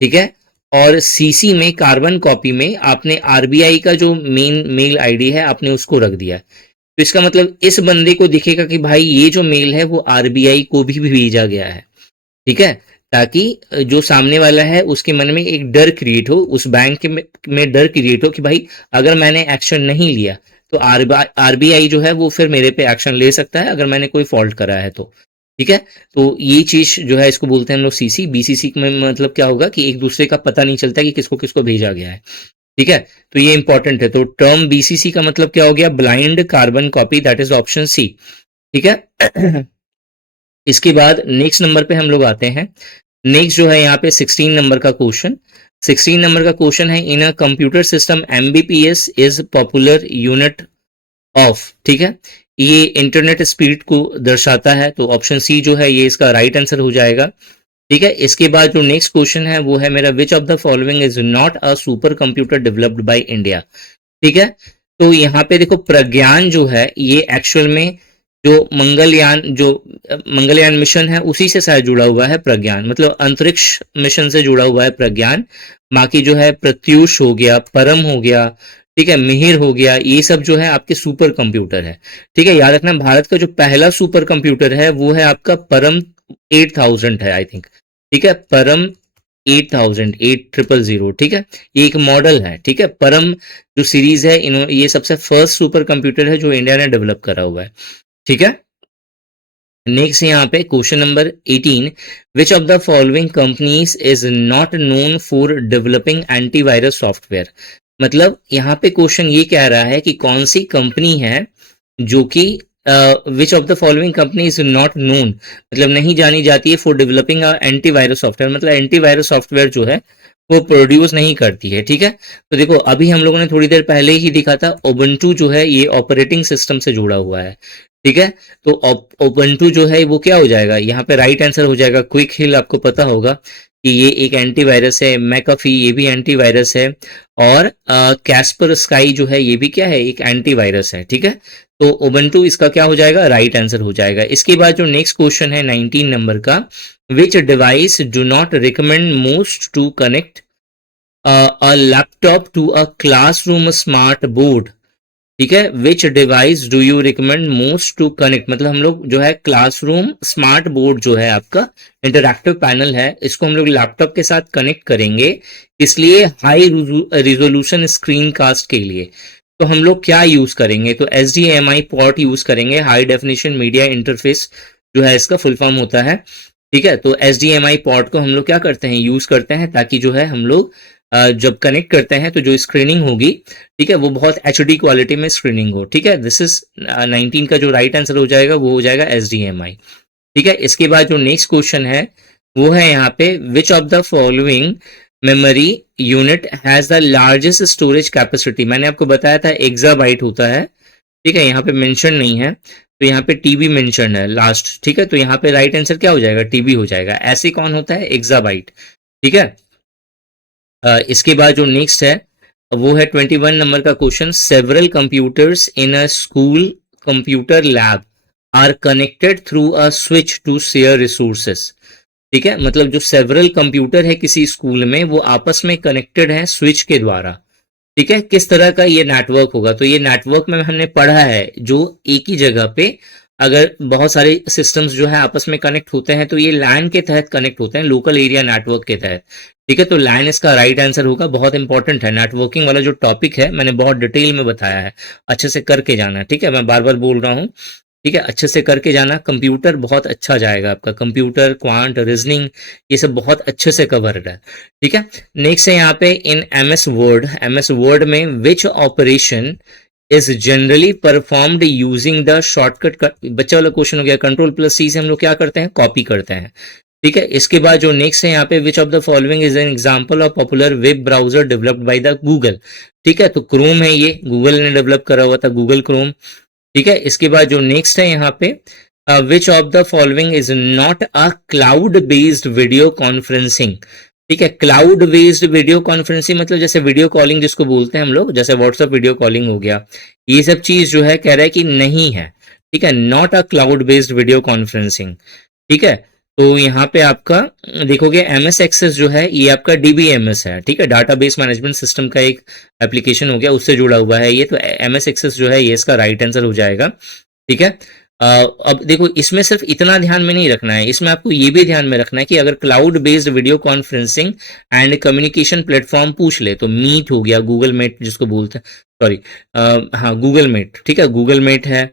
ठीक है। और CC में, कार्बन कॉपी में, आपने RBI का जो मेन मेल आईडी है आपने उसको रख दिया है। तो इसका मतलब इस बंदे को दिखेगा कि भाई ये जो मेल है वो RBI को भी भेजा गया है, ठीक है, ताकि जो सामने वाला है उसके मन में एक डर क्रिएट हो, उस बैंक में डर क्रिएट हो कि भाई अगर मैंने एक्शन नहीं लिया तो RBI जो है वो फिर मेरे पे एक्शन ले सकता है अगर मैंने कोई फॉल्ट करा है तो, ठीक है। तो ये चीज जो है इसको बोलते हैं हम लोग CC। BCC में मतलब क्या होगा कि एक दूसरे का पता नहीं चलता कि किसको किसको भेजा गया है, ठीक है। तो ये इंपॉर्टेंट है। तो टर्म BCC का मतलब क्या हो गया, blind carbon copy, that is option C, ठीक है। इसके बाद नेक्स्ट नंबर पे हम लोग आते हैं। नेक्स्ट जो है यहाँ पे 16 नंबर का क्वेश्चन, 16 नंबर का क्वेश्चन है, in a computer system MBPS is popular unit of, ठीक है, ये इंटरनेट स्पीड को दर्शाता है, तो ऑप्शन C जो है ये इसका राइट आंसर हो जाएगा, ठीक है। इसके बाद जो नेक्स्ट क्वेश्चन है वो है मेरा, which of the following is not a super computer developed by India, ठीक है। तो यहाँ पे देखो प्रज्ञान जो है ये एक्चुअल में जो मंगलयान मिशन है उसी से शायद जुड़ा हुआ है प्रज्ञान, मतलब अंतरिक्ष मिशन से जुड़ा हुआ है प्रज्ञान। बाकी जो है प्रत्यूष हो गया, परम हो गया, ठीक है, मिहिर हो गया, ये सब जो है आपके सुपर कंप्यूटर है। ठीक है, याद रखना भारत का जो पहला सुपर कंप्यूटर है वो है आपका परम 8000 है आई थिंक। ठीक है, परम 8000 8000, ठीक है, ये एक मॉडल है। ठीक है, परम जो सीरीज है ये सबसे फर्स्ट सुपर कंप्यूटर है जो इंडिया ने डेवलप करा हुआ है। ठीक है, नेक्स्ट यहाँ पे question number 18, which of the following companies is not known for developing antivirus software. मतलब यहाँ पे क्वेश्चन ये कह रहा है कि कौन सी कंपनी है जो कि विच of the following company is not known, मतलब नहीं जानी जाती है फॉर डेवलपिंग एंटीवायरस सॉफ्टवेयर, मतलब एंटीवायरस सॉफ्टवेयर जो है वो प्रोड्यूस नहीं करती है। ठीक है, तो देखो अभी हम लोगों ने थोड़ी देर पहले ही दिखा था उबुंटू जो है ये ऑपरेटिंग सिस्टम से जुड़ा हुआ है। ठीक है, तो उबुंटू जो है वो क्या हो जाएगा, यहाँ पे राइट आंसर हो जाएगा क्विक हिल। आपको पता होगा कि ये एक एंटीवायरस है, मैकाफी ये भी एंटीवायरस है, और कैस्पर स्काई जो है ये भी क्या है, एक एंटीवायरस है। ठीक है, तो उबुंटू इसका क्या हो जाएगा, राइट आंसर हो जाएगा। इसके बाद जो नेक्स्ट क्वेश्चन है 19 नंबर का, which device do not recommend most to connect a laptop to a classroom smart board। ठीक है, which device do you recommend most to connect, मतलब हम लोग जो है क्लासरूम स्मार्ट बोर्ड जो है आपका इंटरैक्टिव पैनल है, इसको हम लोग लैपटॉप के साथ कनेक्ट करेंगे, इसलिए हाई रिजोल्यूशन स्क्रीन कास्ट के लिए। तो हम लोग क्या यूज करेंगे, तो HDMI पोर्ट यूज करेंगे, हाई डेफिनेशन मीडिया इंटरफेस जो है इसका फुल फॉर्म होता है। ठीक है, तो HDMI पोर्ट को हम लोग क्या करते हैं, यूज करते हैं, ताकि जो है हम लोग जब कनेक्ट करते हैं तो जो स्क्रीनिंग होगी, ठीक है, वो बहुत HD क्वालिटी में स्क्रीनिंग हो। ठीक है, दिस इज 19 का जो राइट आंसर हो जाएगा वो हो जाएगा HDMI। ठीक है, इसके बाद जो नेक्स्ट क्वेश्चन है वो है यहाँ पे, which of the following memory unit has the largest storage capacity. मैंने आपको बताया था एक्साबाइट होता है। ठीक है, यहाँ पे मेंशन नहीं है, तो यहाँ पे TB मेंशन है लास्ट। ठीक है, तो यहाँ पे राइट आंसर क्या हो जाएगा, TB हो जाएगा। ऐसे कौन होता है, एक्साबाइट। ठीक है, इसके बाद जो नेक्स्ट है वो है 21 नंबर का question, several computers in a school computer lab are connected through a switch to share resources. ठीक है, मतलब जो सेवरल कंप्यूटर है किसी स्कूल में वो आपस में कनेक्टेड है स्विच के द्वारा। ठीक है, किस तरह का ये नेटवर्क होगा, तो ये नेटवर्क में हमने पढ़ा है जो एक ही जगह पे अगर बहुत सारे सिस्टम्स जो है आपस में कनेक्ट होते हैं तो ये लैन के तहत कनेक्ट होते हैं, लोकल एरिया नेटवर्क के तहत। ठीक है, तो लैन इसका राइट आंसर होगा। बहुत इंपॉर्टेंट है नेटवर्किंग वाला जो टॉपिक है, मैंने बहुत डिटेल में बताया है, अच्छे से करके जाना। ठीक है, मैं बार बार बोल रहा हूँ, ठीक है, अच्छे से करके जाना। कंप्यूटर बहुत अच्छा जाएगा आपका, कंप्यूटर क्वांट रीजनिंग ये सब बहुत अच्छे से कवर्ड है। ठीक है, नेक्स्ट है यहाँ पे इन MS वर्ड में which operation is generally performed using the shortcut. बच्चा वाला क्वेश्चन हो गया, Ctrl+C से हम लोग क्या करते हैं, कॉपी करते हैं। ठीक है, इसके बाद जो नेक्स्ट है यहाँ पे, which of the following is an example of popular web browser developed by the Google. ठीक है, तो क्रोम है, ये गूगल ने डेवलप करा हुआ था, गूगल क्रोम। ठीक है, इसके बाद जो नेक्स्ट है यहाँ पे, which of the following is not a cloud based video conferencing. ठीक है, क्लाउड बेस्ड वीडियो कॉन्फ्रेंसिंग मतलब जैसे वीडियो कॉलिंग जिसको बोलते हैं हम लोग, जैसे व्हाट्सएप वीडियो कॉलिंग हो गया, ये सब चीज जो है कह रहा है कि नहीं है। ठीक है, not a cloud based video conferencing. ठीक है, तो यहाँ पे आपका देखोगे MS एक्सेस जो है ये आपका DBMS है। ठीक है, डाटाबेस मैनेजमेंट सिस्टम का एक एप्लीकेशन हो गया, उससे जुड़ा हुआ है ये, तो MS एक्सेस जो है ये इसका राइट आंसर हो जाएगा। ठीक है, अब देखो इसमें सिर्फ इतना ध्यान में नहीं रखना है, इसमें आपको ये भी ध्यान में रखना है कि अगर cloud based video conferencing and communication platform पूछ ले तो मीट हो गया, गूगल मीट जिसको बोलते हैं, सॉरी, हाँ गूगल मीट। ठीक है, गूगल मीट है,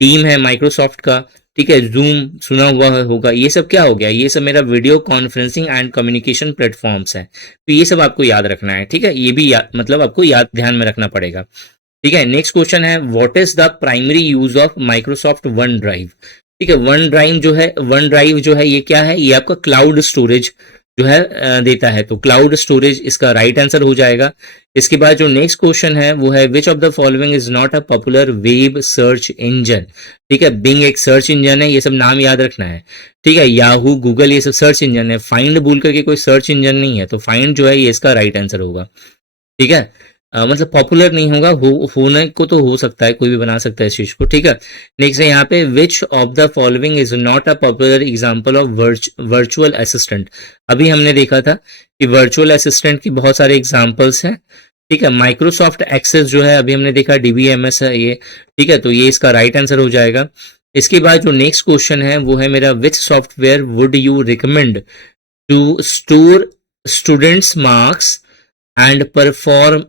टीम है माइक्रोसॉफ्ट का, ठीक है, जूम सुना हुआ होगा, ये सब क्या हो गया, ये सब मेरा video conferencing and communication platforms है। तो ये सब आपको याद रखना है। ठीक है, ये भी मतलब आपको याद ध्यान में रखना पड़ेगा। ठीक है, नेक्स्ट क्वेश्चन है, what is the primary use of Microsoft one drive. ठीक है, वन ड्राइव जो है ये क्या है, ये आपका क्लाउड स्टोरेज जो है देता है, तो क्लाउड स्टोरेज इसका राइट आंसर हो जाएगा। इसके बाद जो नेक्स्ट क्वेश्चन है वो है, which of the following is not a popular web search engine. ठीक है, बिंग एक सर्च इंजन है, ये सब नाम याद रखना है। ठीक है, याहू गूगल ये सब सर्च इंजन है, फाइंड बोल करके कोई सर्च इंजन नहीं है, तो फाइंड जो है ये इसका राइट आंसर होगा। ठीक है, मतलब पॉपुलर नहीं होगा, होने को तो हो सकता है, कोई भी बना सकता है इस चीज को, ठीक है। नेक्स्ट है यहाँ पे which of the following is not a popular example of virtual assistant. अभी हमने देखा था कि वर्चुअल असिस्टेंट की बहुत सारे एग्जांपल्स हैं, ठीक है। माइक्रोसॉफ्ट एक्सेस जो है अभी हमने देखा डीबीएमएस है ये, ठीक है, तो ये इसका राइट आंसर हो जाएगा। इसके बाद जो नेक्स्ट क्वेश्चन है वो है मेरा which software would you recommend to store students marks and perform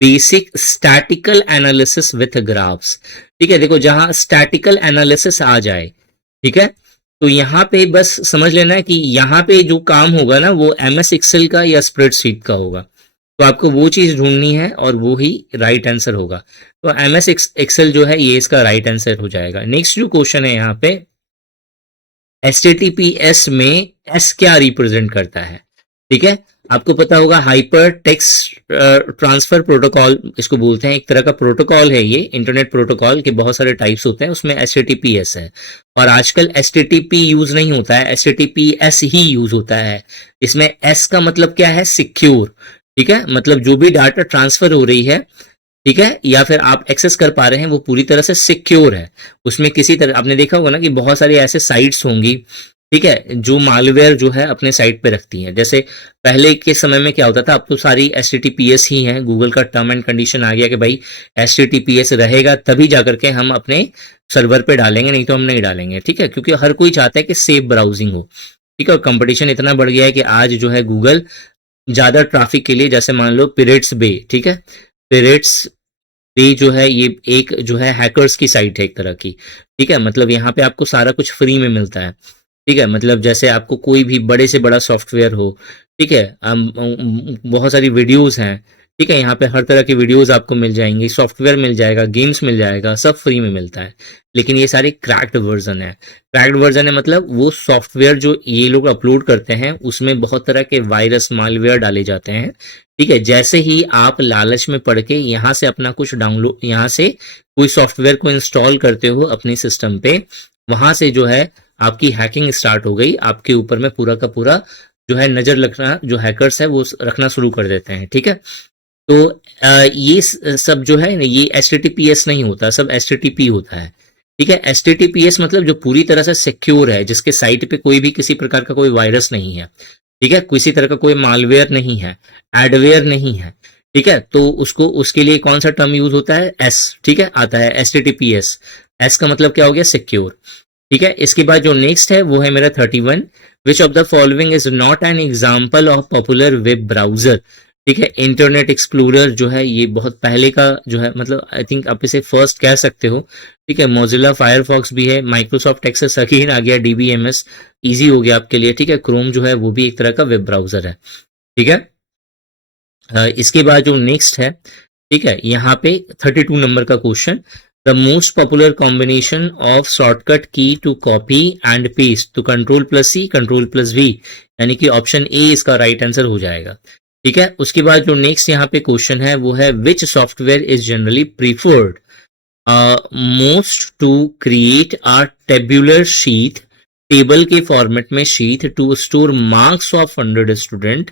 basic statical analysis with graphs. ठीक है, देखो जहां स्टैटिकल एनालिसिस आ जाए, ठीक है, तो यहाँ पे बस समझ लेना है कि यहाँ पे जो काम होगा ना वो एमएस एक्सेल का या स्प्रेडशीट का होगा, तो आपको वो चीज ढूंढनी है और वो ही राइट आंसर होगा। तो एमएस एक्सेल जो है ये इसका राइट आंसर हो जाएगा। नेक्स्ट जो क्वेश्चन है यहाँ पे एचटीटीपीएस में एस क्या रिप्रेजेंट करता है, ठीक है, आपको पता होगा हाइपर टेक्स्ट ट्रांसफर प्रोटोकॉल इसको बोलते हैं, एक तरह का प्रोटोकॉल है ये, इंटरनेट प्रोटोकॉल के बहुत सारे टाइप्स होते हैं, उसमें एचटीटीपीएस है। और आजकल एचटीटीपी यूज नहीं होता है, एचटीटीपीएस ही यूज होता है। इसमें एस का मतलब क्या है, सिक्योर, ठीक है, मतलब जो भी डाटा ट्रांसफर हो रही है, ठीक है, या फिर आप एक्सेस कर पा रहे हैं वो पूरी तरह से सिक्योर है। उसमें किसी तरह आपने देखा होगा ना कि बहुत सारी ऐसे साइट्स होंगी, ठीक है, जो मालवेयर जो है अपने साइट पे रखती हैं। जैसे पहले के समय में क्या होता था, अब तो सारी एचटीटीपीएस ही है, गूगल का टर्म एंड कंडीशन आ गया कि भाई एचटीटीपीएस रहेगा तभी जाकर के हम अपने सर्वर पे डालेंगे, नहीं तो हम नहीं डालेंगे, ठीक है, क्योंकि हर कोई चाहता है कि सेफ ब्राउजिंग हो, ठीक है। और कंपटीशन इतना बढ़ गया है कि आज जो है गूगल ज्यादा ट्रैफिक के लिए, जैसे मान लो पिरेट्स बे, ठीक है, पिरेट्स बे जो है ये एक जो है हैकर्स की साइट है एक तरह की, ठीक है, मतलब यहाँ पे आपको सारा कुछ फ्री में मिलता है, ठीक है, मतलब जैसे आपको कोई भी बड़े से बड़ा सॉफ्टवेयर हो, ठीक है, बहुत सारी वीडियोस हैं, ठीक है, यहाँ पे हर तरह की वीडियोस आपको मिल जाएंगी, सॉफ्टवेयर मिल जाएगा, गेम्स मिल जाएगा, सब फ्री में मिलता है। लेकिन ये सारे क्रैक्ड वर्जन है। क्रैक्ड वर्जन है मतलब वो सॉफ्टवेयर जो ये लोग अपलोड करते हैं उसमें बहुत तरह के वायरस मालवेयर डाले जाते हैं, ठीक है। जैसे ही आप लालच में पड़ के यहाँ से अपना कुछ डाउनलोड, यहाँ से कोई सॉफ्टवेयर को इंस्टॉल करते हो अपने सिस्टम पे, वहां से जो है आपकी हैकिंग स्टार्ट हो गई, आपके ऊपर में पूरा का पूरा जो है नजर रखना, जो हैकर्स है वो रखना शुरू कर देते हैं, ठीक है। तो ये सब जो है ये एचटीटीपीएस नहीं होता, सब एचटीटीपी होता है, ठीक है। एचटीटीपीएस मतलब जो पूरी तरह से सिक्योर है, जिसके साइट पे कोई भी किसी प्रकार का कोई वायरस नहीं है, ठीक है, किसी तरह का कोई मालवेयर नहीं है, एडवेयर नहीं है, ठीक है। तो उसको उसके लिए कौन सा टर्म यूज होता है, एस, ठीक है, आता है एचटीटीपीएस। एस का मतलब क्या हो गया, सिक्योर, ठीक है। इसके बाद जो नेक्स्ट है वो है मेरा 31, विच of the following is not an example of popular web browser, ठीक है। इंटरनेट एक्सप्लोरर जो है ये बहुत पहले का जो है, मतलब आई थिंक आप इसे फर्स्ट कह सकते हो, ठीक है। मोजिला फायरफॉक्स भी है, माइक्रोसॉफ्ट एक्सेस अगेन आ गया, डीबीएमएस इजी हो गया आपके लिए, ठीक है। क्रोम जो है वो भी एक तरह का वेब ब्राउजर है, ठीक है। इसके बाद जो नेक्स्ट है, ठीक है, यहाँ पे 32 नंबर का question, the most popular combination of shortcut की टू कॉपी एंड पेस्ट तो कंट्रोल+C कंट्रोल+V, यानी कि ऑप्शन ए इसका राइट आंसर हो जाएगा, ठीक है। उसके बाद जो नेक्स्ट यहाँ पे क्वेश्चन है वो है which software is generally preferred most to create a tabular sheet, table के फॉर्मेट में sheet to store marks of 100 student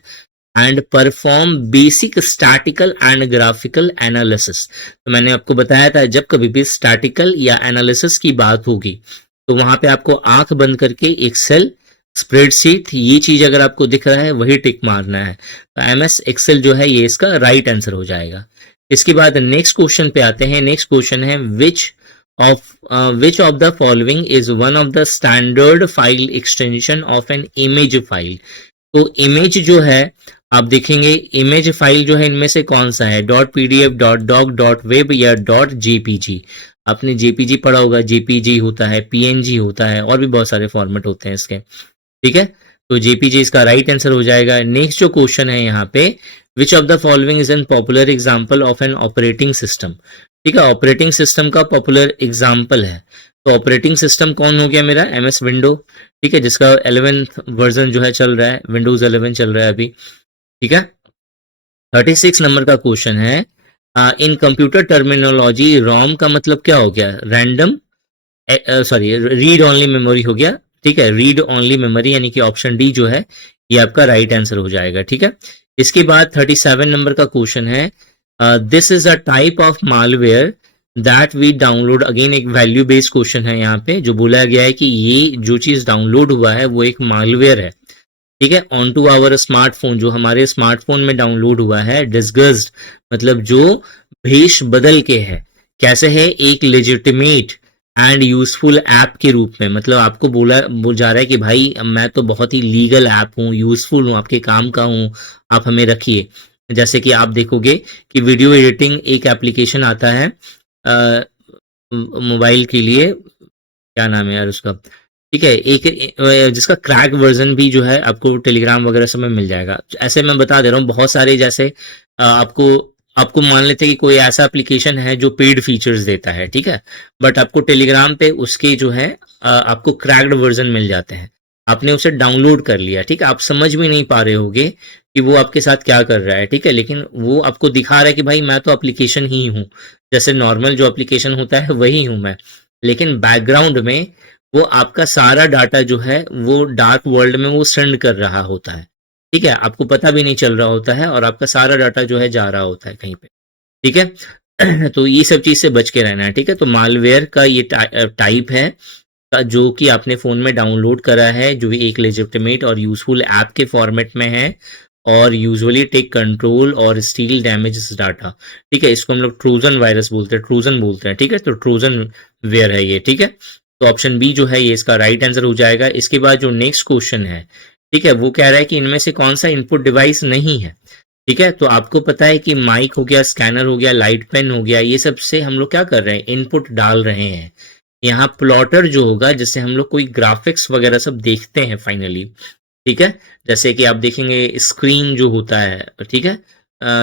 and perform basic statical and graphical analysis. तो मैंने आपको बताया था जब कभी भी स्टैटिकल या एनालिसिस की बात होगी तो वहां पे आपको आंख बंद करके एक्सेल, स्प्रेडशीट, ये चीज अगर आपको दिख रहा है वही टिक मारना है। तो एमएस एक्सेल जो है ये इसका राइट आंसर हो जाएगा। इसके बाद नेक्स्ट क्वेश्चन पे आते हैं। नेक्स्ट क्वेश्चन है which of the following is one of the standard file extension of an image file. तो इमेज जो है आप देखेंगे, इमेज फाइल जो है इनमें से कौन सा है, .pdf, .doc, .web या .jpg। आपने जेपीजी पढ़ा होगा, जेपीजी होता है, पीएनजी होता है, और भी बहुत सारे फॉर्मेट होते हैं इसके, ठीक है। तो जेपीजी इसका राइट आंसर हो जाएगा। नेक्स्ट जो क्वेश्चन है यहाँ पे, which of the following is an popular example of an operating system, ठीक है, ऑपरेटिंग सिस्टम का पॉपुलर एग्जाम्पल है। तो ऑपरेटिंग सिस्टम कौन हो गया मेरा, एमएस विंडो, ठीक है, जिसका 11th वर्जन जो है चल रहा है, विंडोज 11 चल रहा है अभी, ठीक है। 36 नंबर का क्वेश्चन है, इन कंप्यूटर टर्मिनोलॉजी रॉम का मतलब क्या हो गया, random, sorry read only memory हो गया, ठीक है, रीड ओनली मेमोरी, यानी कि ऑप्शन डी जो है ये आपका राइट आंसर हो जाएगा, ठीक है। इसके बाद 37 नंबर का क्वेश्चन है, this is a type of malware that we download. Again एक वैल्यू बेस्ड क्वेश्चन है यहाँ पे, जो बोला गया है कि ये जो चीज डाउनलोड हुआ है वो एक मालवेयर है, ठीक है, ऑन टू आवर स्मार्टफोन, जो हमारे स्मार्टफोन में डाउनलोड हुआ है। डिस्गस्ड मतलब जो भेष बदल के है, कैसे है, एक लेजिटिमेट एंड यूजफुल ऐप के रूप में। मतलब आपको बोल जा रहा है कि भाई मैं तो बहुत ही लीगल ऐप हूँ, यूजफुल हूँ, आपके काम का हूँ, आप हमें रखिए। जैसे कि आप देखोगे कि वीडियो एडिटिंग एक एप्लीकेशन आता है मोबाइल के लिए, क्या नाम है यार उसका, ठीक है, एक जिसका क्रैक वर्जन भी जो है आपको टेलीग्राम वगैरह सब में मिल जाएगा। ऐसे मैं बता दे रहा हूँ बहुत सारे, जैसे आपको आपको मान लेते हैं कि कोई ऐसा एप्लीकेशन है जो पेड फीचर्स देता है, ठीक है, बट आपको टेलीग्राम पे उसके जो है आपको क्रैक्ड वर्जन मिल जाते हैं। आपने उसे डाउनलोड कर लिया, ठीक है, आप समझ भी नहीं पा रहे होगे कि वो आपके साथ क्या कर रहा है, ठीक है, लेकिन वो आपको दिखा रहा है कि भाई मैं तो एप्लीकेशन ही हूँ, जैसे नॉर्मल जो एप्लीकेशन होता है वही हूँ मैं, लेकिन बैकग्राउंड में वो आपका सारा डाटा जो है वो डार्क वर्ल्ड में वो सेंड कर रहा होता है, ठीक है, आपको पता भी नहीं चल रहा होता है, और आपका सारा डाटा जो है जा रहा होता है कहीं पे, ठीक है। तो ये सब चीज से बच के रहना है, ठीक है। तो मालवेयर का ये टाइप है जो कि आपने फोन में डाउनलोड करा है, जो एक लेजिटिमेट और यूजफुल ऐप के फॉर्मेट में है, और यूजुअली टेक कंट्रोल और स्टील डैमेज डाटा, ठीक है, इसको हम लोग ट्रोजन वायरस बोलते हैं, ट्रोजन बोलते हैं, ठीक है, तो ट्रोजन वेयर है ये, ठीक है। तो ऑप्शन बी जो है ये इसका राइट आंसर हो जाएगा। इसके बाद जो नेक्स्ट क्वेश्चन है, ठीक है, वो कह रहा है कि इनमें से कौन सा इनपुट डिवाइस नहीं है, ठीक है। तो आपको पता है कि माइक हो गया, स्कैनर हो गया, लाइट पेन हो गया, ये सब से हम लोग क्या कर रहे हैं, इनपुट डाल रहे हैं। यहाँ प्लॉटर जो होगा, जिससे हम लोग कोई ग्राफिक्स वगैरह सब देखते हैं फाइनली, ठीक है, जैसे कि आप देखेंगे स्क्रीन जो होता है, ठीक है,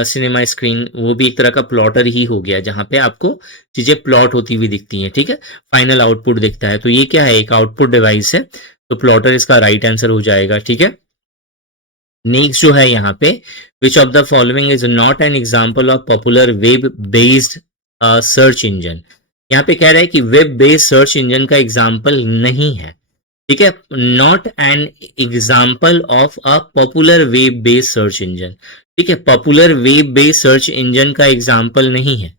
सिनेमा स्क्रीन, वो भी एक तरह का प्लॉटर ही हो गया, जहां पे आपको चीजें प्लॉट होती हुई दिखती हैं, ठीक है, फाइनल आउटपुट दिखता है। तो ये क्या है, एक आउटपुट डिवाइस है, तो प्लॉटर इसका राइट आंसर हो जाएगा, ठीक है। नेक्स्ट जो है यहाँ पे, which of the following is not an example of popular web based search engine. यहाँ पे कह रहा है कि वेब बेस्ड सर्च इंजन का एग्जाम्पल नहीं है, ठीक है, not an example of a popular web based search engine, ठीक है, popular web based search engine का एग्जाम्पल नहीं है,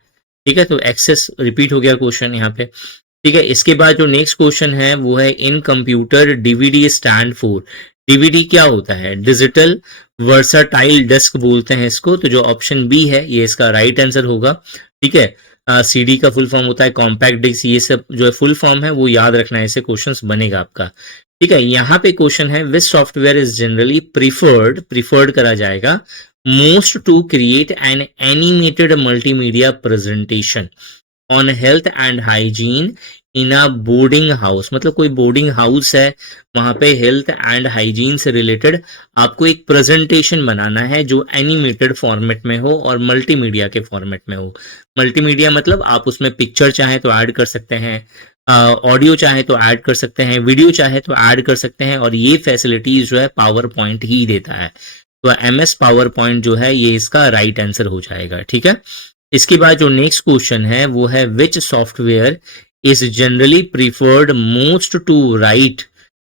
ठीक है। तो एक्सेस रिपीट हो गया क्वेश्चन यहाँ पे, ठीक है। इसके बाद जो नेक्स्ट क्वेश्चन है वो है, इन computer DVD stand for. DVD क्या होता है, डिजिटल वर्साटाइल डिस्क बोलते हैं इसको, तो जो ऑप्शन बी है ये इसका राइट आंसर होगा, ठीक है। सीडी का फुल फॉर्म होता है कॉम्पैक्ट डिस्क, ये सब जो है फुल फॉर्म है वो याद रखना है, ऐसे क्वेश्चंस बनेगा आपका, ठीक है। यहाँ पे क्वेश्चन है, which software is generally preferred करा जाएगा most to create an animated multimedia presentation on health and hygiene in a boarding house. मतलब कोई बोर्डिंग हाउस है, वहां पे हेल्थ एंड हाइजीन से रिलेटेड आपको एक प्रेजेंटेशन बनाना है जो एनिमेटेड फॉर्मेट में हो और मल्टीमीडिया के फॉर्मेट में हो। मल्टीमीडिया मतलब आप उसमें पिक्चर चाहे तो ऐड कर सकते हैं, ऑडियो चाहे तो ऐड कर सकते हैं, वीडियो चाहे तो ऐड कर सकते हैं, और ये फैसिलिटीज जो है पावर पॉइंट ही देता है। तो MS पावर पॉइंट जो है ये इसका राइट आंसर हो जाएगा, ठीक है। इसके बाद जो नेक्स्ट क्वेश्चन है वो है, which software is generally preferred most to write,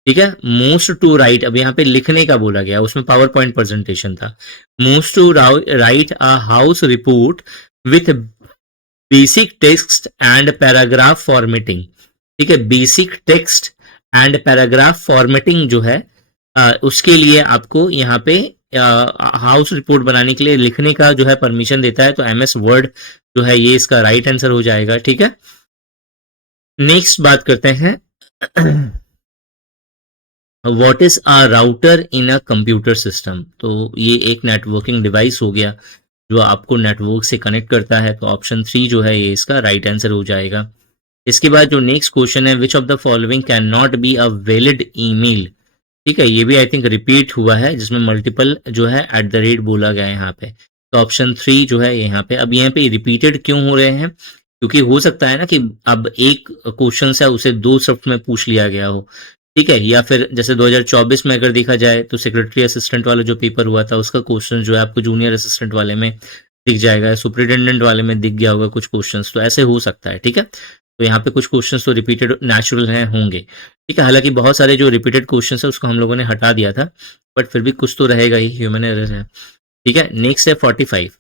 ठीक है, मोस्ट टू राइट, अब यहाँ पे लिखने का बोला गया, उसमें पावर पॉइंट प्रेजेंटेशन था, most to write a house report with basic text and paragraph formatting, ठीक है, basic text and paragraph formatting जो है उसके लिए आपको यहाँ पे हाउस रिपोर्ट बनाने के लिए लिखने का जो है परमिशन देता है, तो MS वर्ड जो है ये इसका राइट आंसर हो जाएगा, ठीक है। नेक्स्ट बात करते हैं, what is a router in a computer system. तो ये एक नेटवर्किंग डिवाइस हो गया जो आपको नेटवर्क से कनेक्ट करता है, तो ऑप्शन 3 जो है ये इसका राइट आंसर हो जाएगा। इसके बाद जो नेक्स्ट क्वेश्चन है, which of the following can not be a valid email, ठीक है, ये भी आई थिंक रिपीट हुआ है, जिसमें मल्टीपल जो है @ बोला गया है यहाँ पे, तो ऑप्शन 3 जो है यहाँ पे, अब यहाँ पे रिपीटेड क्यों हो रहे हैं, क्योंकि हो सकता है ना कि अब एक क्वेश्चन है उसे 2 शिफ्ट में पूछ लिया गया हो, ठीक है, या फिर जैसे 2024 में अगर देखा जाए तो सेक्रेटरी असिस्टेंट वाला जो पेपर हुआ था उसका क्वेश्चन जो है आपको जूनियर असिस्टेंट वाले में दिख जाएगा, सुपरिटेंडेंट वाले में दिख गया होगा कुछ क्वेश्चंस, तो ऐसे हो सकता है, ठीक है। तो यहाँ पे कुछ क्वेश्चंस तो रिपीटेड नेचुरल हैं होंगे, ठीक है, हालांकि बहुत सारे जो रिपीटेड क्वेश्चंस है उसको हम लोगों ने हटा दिया था, बट फिर भी कुछ तो रहेगा ही, ह्यूमन एरर है, ठीक है। नेक्स्ट है 45,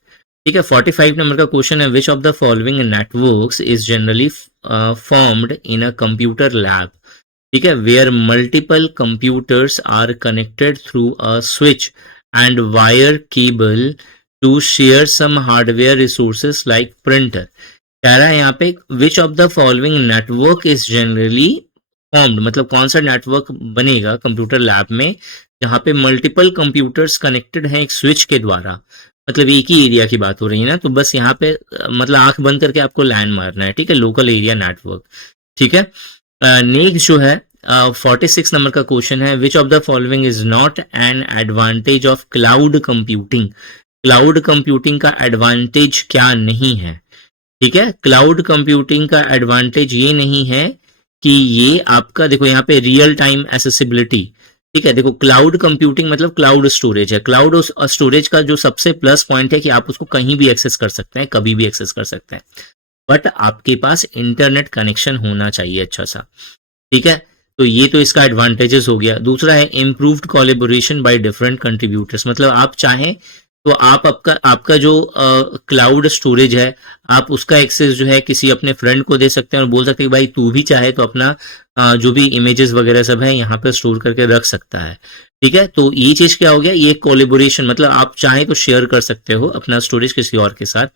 ठीक है। 45 नंबर का क्वेश्चन है, which of the following networks is generally formed in a computer lab, ठीक है, where multiple computers are connected through a switch and wire cable to share some hardware resources like printer. कह रहा है यहाँ पे which of the following network is generally formed, मतलब कौन सा नेटवर्क बनेगा कंप्यूटर लैब में जहाँ पे मल्टीपल कंप्यूटर्स कनेक्टेड हैं एक स्विच के द्वारा, मतलब एक ही एरिया की बात हो रही है ना, तो बस यहाँ पे मतलब आंख बंद करके आपको लैंड मारना है, ठीक है, लोकल एरिया नेटवर्क। ठीक है। नेक्स्ट जो है 46 नंबर का क्वेश्चन है, which of the following is not an advantage of cloud computing. Cloud computing का एडवांटेज क्या नहीं है, ठीक है, क्लाउड कंप्यूटिंग का एडवांटेज ये नहीं है कि ये आपका, देखो यहाँ पे रियल टाइम एसेसिबिलिटी, ठीक है, देखो क्लाउड कंप्यूटिंग मतलब क्लाउड स्टोरेज है, क्लाउड स्टोरेज का जो सबसे प्लस पॉइंट है कि आप उसको कहीं भी एक्सेस कर सकते हैं, कभी भी एक्सेस कर सकते हैं, बट आपके पास इंटरनेट कनेक्शन होना चाहिए अच्छा सा, ठीक है, तो ये तो इसका एडवांटेजेस हो गया। दूसरा है improved collaboration by different contributors, मतलब आप चाहें तो आप आपका जो क्लाउड स्टोरेज है आप उसका एक्सेस जो है किसी अपने फ्रेंड को दे सकते हैं और बोल सकते हैं भाई तू भी चाहे तो अपना जो भी इमेजेस वगैरह सब है यहाँ पे स्टोर करके रख सकता है, ठीक है, तो ये चीज क्या हो गया, ये कोलैबोरेशन, मतलब आप चाहें तो शेयर कर सकते हो अपना स्टोरेज किसी और के साथ,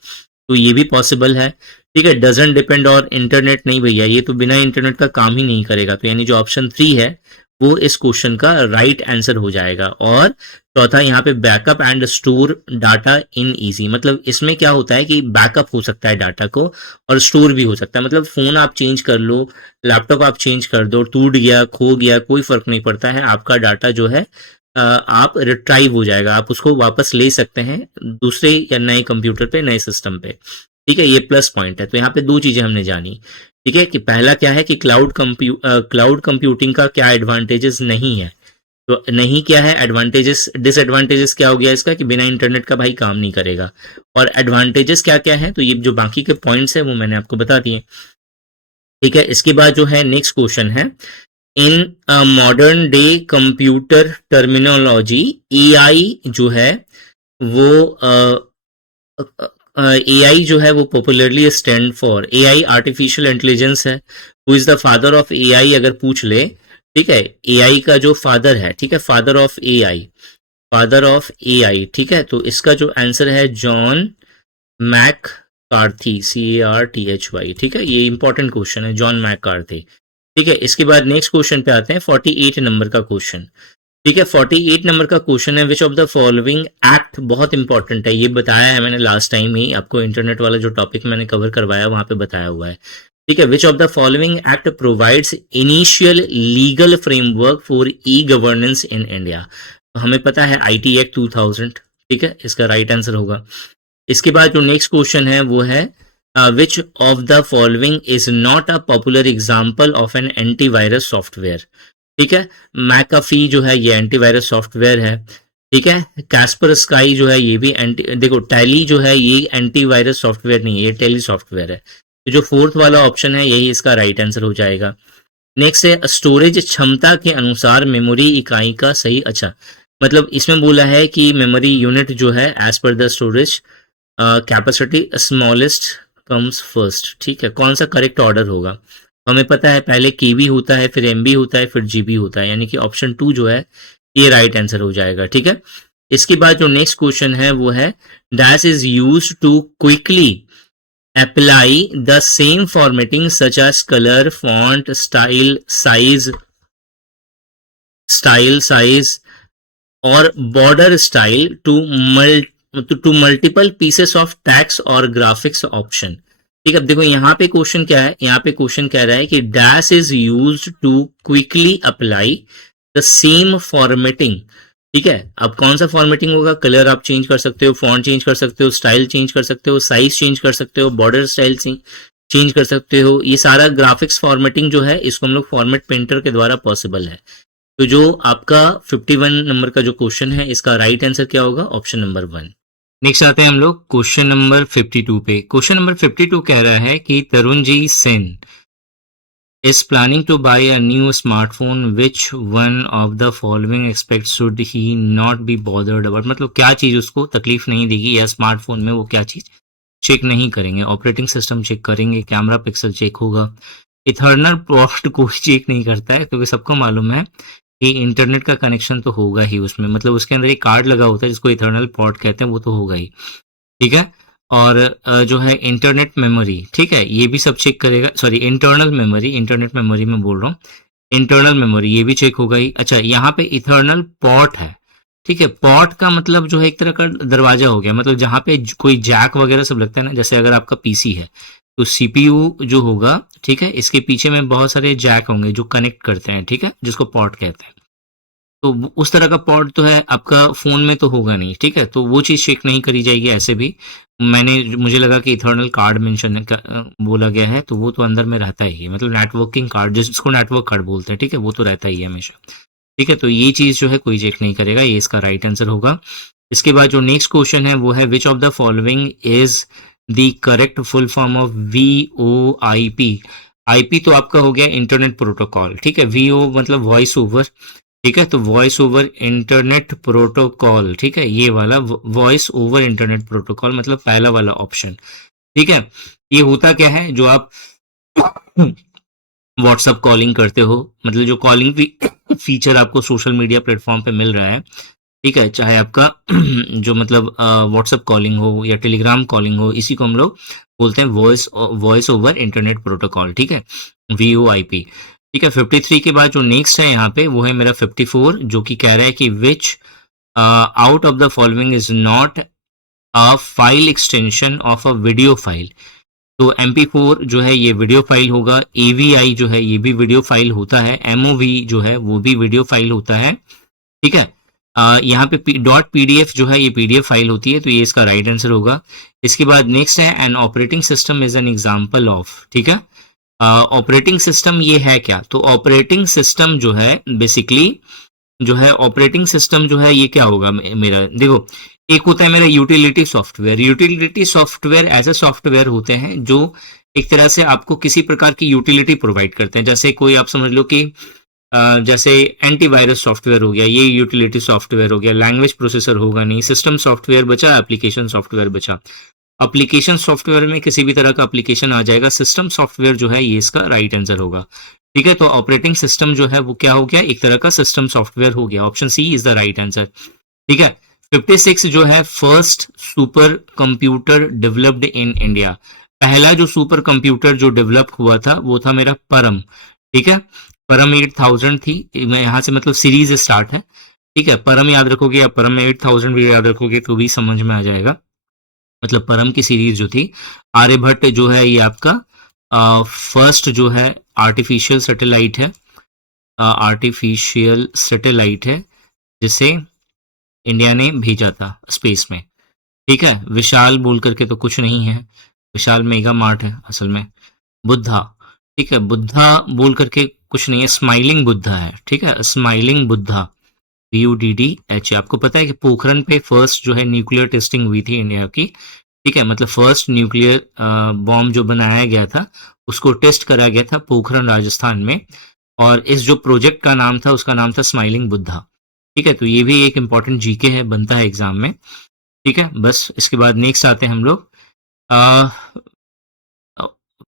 तो ये भी पॉसिबल है, ठीक है। डजंट डिपेंड और इंटरनेट नहीं भैया, ये तो बिना इंटरनेट का काम ही नहीं करेगा, तो यानी जो ऑप्शन 3 है वो इस क्वेश्चन का राइट आंसर हो जाएगा। और चौथा यहाँ पे backup and store data in easy, मतलब इसमें क्या होता है कि बैकअप हो सकता है डाटा को और स्टोर भी हो सकता है, मतलब फोन आप चेंज कर लो, लैपटॉप आप चेंज कर दो, टूट गया खो गया कोई फर्क नहीं पड़ता है, आपका डाटा जो है आप रिट्राइव हो जाएगा, आप उसको वापस ले सकते हैं दूसरे या नए कंप्यूटर पे, नए सिस्टम पे, ठीक है, ये प्लस पॉइंट है। तो यहाँ पे दो चीजें हमने जानी, ठीक है, कि पहला क्या है कि क्लाउड कंप्यूटिंग का क्या एडवांटेजेस नहीं है, तो नहीं क्या है एडवांटेजेस, डिसएडवांटेजेस क्या हो गया इसका कि बिना इंटरनेट का भाई काम नहीं करेगा, और एडवांटेजेस क्या क्या है, तो ये जो बाकी के पॉइंट्स है वो मैंने आपको बता दिए, ठीक है। इसके बाद जो है नेक्स्ट क्वेश्चन है, in modern day computer terminology AI जो है वो एआई जो है वो popularly stand for, AI artificial intelligence है, who is the father of AI अगर पूछ ले, ठीक है, एआई का जो फादर है, ठीक है, father of AI, father of AI, ठीक है, तो इसका जो आंसर है जॉन मैक कार्थी, CARTHY, ठीक है, ये इंपॉर्टेंट क्वेश्चन है, जॉन मैक कार्थी, ठीक है। इसके बाद नेक्स्ट क्वेश्चन पे आते हैं 48 नंबर का क्वेश्चन, ठीक है, 48 नंबर का क्वेश्चन है, which of the following act, बहुत इंपॉर्टेंट है, ये बताया है मैंने लास्ट टाइम ही आपको, इंटरनेट वाला जो टॉपिक मैंने कवर करवाया वहां पे बताया हुआ है, ठीक है, which of the following act provides initial legal framework for e governance in India, तो हमें पता है IT एक्ट 2000, ठीक है, इसका राइट आंसर होगा। इसके बाद जो नेक्स्ट क्वेश्चन है वो है which of the following is not a popular example of an antivirus software, ठीक है, मैकाफी जो है ये एंटीवायरस सॉफ्टवेयर है, ठीक है, कैस्पर स्काई जो है ये भी एंटी, देखो टैली जो है ये एंटीवायरस सॉफ्टवेयर नहीं है, ये टेली सॉफ्टवेयर है, तो जो फोर्थ वाला ऑप्शन है यही इसका राइट आंसर हो जाएगा। नेक्स्ट है स्टोरेज क्षमता के अनुसार मेमोरी इकाई का सही, अच्छा मतलब इसमें बोला है कि मेमोरी यूनिट जो है as per the storage capacity smallest comes first, ठीक है, कौन सा करेक्ट ऑर्डर होगा, हमें पता है पहले KB होता है फिर MB होता है फिर GB होता है, यानी कि ऑप्शन 2 जो है ये राइट आंसर हो जाएगा, ठीक है। इसके बाद जो नेक्स्ट क्वेश्चन है वो है dash is used to quickly apply the same formatting such as colour font style size और border style to multiple pieces of text और ग्राफिक्स ऑप्शन, ठीक है। अब देखो यहाँ पे क्वेश्चन क्या है, यहाँ पे क्वेश्चन कह रहा है कि dash is used to quickly apply the same formatting, ठीक है, अब कौन सा फॉर्मेटिंग होगा, कलर आप चेंज कर सकते हो, फॉन्ट चेंज कर सकते हो, स्टाइल चेंज कर सकते हो, साइज चेंज कर सकते हो, बॉर्डर स्टाइल चेंज कर सकते हो, ये सारा ग्राफिक्स फॉर्मेटिंग जो है इसको हम लोग फॉर्मेट पेंटर के द्वारा पॉसिबल है। तो जो आपका 51 नंबर का जो क्वेश्चन है इसका राइट आंसर क्या होगा, ऑप्शन नंबर 1। नेक्स्ट आते हैं हम लोग क्वेश्चन नंबर 52 पे। क्वेश्चन नंबर 52 कह रहा है कि Tarun ji Sen is planning to buy a new smartphone, which one of the following aspects should he not be bothered about? मतलब क्या चीज उसको तकलीफ नहीं देगी, या स्मार्टफोन में वो क्या चीज चेक नहीं करेंगे? ऑपरेटिंग सिस्टम चेक करेंगे, कैमरा पिक्सल चेक होगा, इथर्नल पोर्ट कोई चेक नहीं करता है, क्योंकि सबको मालूम है कि इंटरनेट का कनेक्शन तो होगा ही उसमें, मतलब उसके अंदर एक कार्ड लगा होता है जिसको इथर्नल पोर्ट कहते हैं, वो तो होगा ही, ठीक है। और जो है इंटरनेट मेमोरी, ठीक है, ये भी सब चेक करेगा, sorry internal memory, internet memory में बोल रहा हूँ, इंटरनल मेमोरी ये भी चेक होगा ही। अच्छा, यहाँ पे इथर्नल पोर्ट है, ठीक है, पोर्ट का मतलब जो है एक तरह का दरवाजा हो गया, मतलब जहाँ पे कोई जैक वगैरह सब लगता है ना, जैसे अगर आपका पीसी है तो सीपीयू जो होगा, ठीक है, इसके पीछे में बहुत सारे जैक होंगे जो कनेक्ट करते हैं, ठीक है, जिसको पोर्ट कहते हैं। तो उस तरह का पोर्ट तो है आपका फोन में तो होगा नहीं, ठीक है, तो वो चीज चेक नहीं करी जाएगी ऐसे भी। मुझे लगा कि इथर्नल कार्ड मेंशन बोला गया है, तो वो तो अंदर में रहता ही है, मतलब नेटवर्किंग कार्ड जिसको नेटवर्क कार्ड बोलते हैं, ठीक है, वो तो रहता ही है हमेशा, ठीक है, तो ये चीज जो है कोई चेक नहीं करेगा, ये इसका राइट आंसर होगा। इसके बाद जो नेक्स्ट क्वेश्चन है वो है which of the following is the correct full form of VoIP? IP तो आपका हो गया इंटरनेट प्रोटोकॉल, ठीक है, VO मतलब वॉइस ओवर, ठीक है, तो वॉइस ओवर इंटरनेट प्रोटोकॉल, ठीक है, ये वाला वॉइस ओवर इंटरनेट प्रोटोकॉल मतलब पहला वाला ऑप्शन, ठीक है। ये होता क्या है, जो आप व्हाट्सअप कॉलिंग करते हो, मतलब जो कॉलिंग फीचर आपको सोशल मीडिया प्लेटफॉर्म पे मिल रहा है, ठीक है, चाहे आपका जो मतलब व्हाट्सअप कॉलिंग हो या टेलीग्राम कॉलिंग हो, इसी को हम लोग बोलते हैं वॉइस ओवर इंटरनेट प्रोटोकॉल, ठीक है, VoIP, ठीक है। 53 के बाद जो नेक्स्ट है यहाँ पे वो है मेरा 54, जो कि कह रहा है कि विच out of the following is not a file extension of a video file? तो MP4 जो है ये वीडियो फाइल होगा, AVI जो है ये भी वीडियो फाइल होता है, MOV जो है वो भी वीडियो फाइल होता है, ठीक है। यहाँ पे डॉट PDF जो है ये PDF फाइल होती है, तो ये इसका राइट आंसर होगा। इसके बाद नेक्स्ट है N operating system is an example of, ठीक है। ऑपरेटिंग सिस्टम ये है क्या? तो ऑपरेटिंग सिस्टम जो है बेसिकली जो है ऑपरेटिंग सिस्टम जो है ये क्या होगा मेरा, देखो, एक होता है मेरा यूटिलिटी सॉफ्टवेयर। यूटिलिटी सॉफ्टवेयर ऐसे सॉफ्टवेयर होते हैं जो एक तरह से आपको किसी प्रकार की यूटिलिटी प्रोवाइड करते हैं, जैसे कोई आप समझ लो कि जैसे एंटीवायरस सॉफ्टवेयर हो गया, ये यूटिलिटी सॉफ्टवेयर हो गया। लैंग्वेज प्रोसेसर होगा नहीं, सिस्टम सॉफ्टवेयर बचा, एप्लीकेशन सॉफ्टवेयर बचा। एप्लीकेशन सॉफ्टवेयर में किसी भी तरह का एप्लीकेशन आ जाएगा, सिस्टम सॉफ्टवेयर जो है ये इसका राइट आंसर होगा, ठीक है। तो ऑपरेटिंग सिस्टम जो है वो क्या हो गया, एक तरह का सिस्टम सॉफ्टवेयर हो गया, option C is the right answer, ठीक है। 56 जो है first super computer developed in India, पहला जो सुपर कंप्यूटर जो डेवलप हुआ था वो था मेरा परम, ठीक है, परम 8000 थी, मैं यहाँ से मतलब सीरीज स्टार्ट है, ठीक है, परम याद रखोगे या परम 8000 भी याद रखोगे तो भी समझ में आ जाएगा, मतलब परम की सीरीज जो थी। आर्यभट्ट जो है ये आपका फर्स्ट जो है आर्टिफिशियल सैटेलाइट है, आर्टिफिशियल सैटेलाइट है जिसे इंडिया ने भेजा था स्पेस में, ठीक है। विशाल बोल करके तो कुछ नहीं है, विशाल मेगा मार्ट है असल में। बुद्धा, ठीक है, बुद्धा बोल करके कुछ नहीं है, स्माइलिंग बुद्धा है, ठीक है, स्माइलिंग बुद्धा, BUDDH। आपको पता है कि पोखरण पे फर्स्ट जो है न्यूक्लियर टेस्टिंग हुई थी इंडिया की, ठीक है, मतलब फर्स्ट न्यूक्लियर बॉम्ब जो बनाया गया था उसको टेस्ट करा गया था पोखरण राजस्थान में, और इस जो प्रोजेक्ट का नाम था उसका नाम था स्माइलिंग बुद्धा, ठीक है। तो ये भी एक इंपॉर्टेंट जीके है, बनता है एग्जाम में, ठीक है। बस इसके बाद नेक्स्ट आते हैं हम लोग,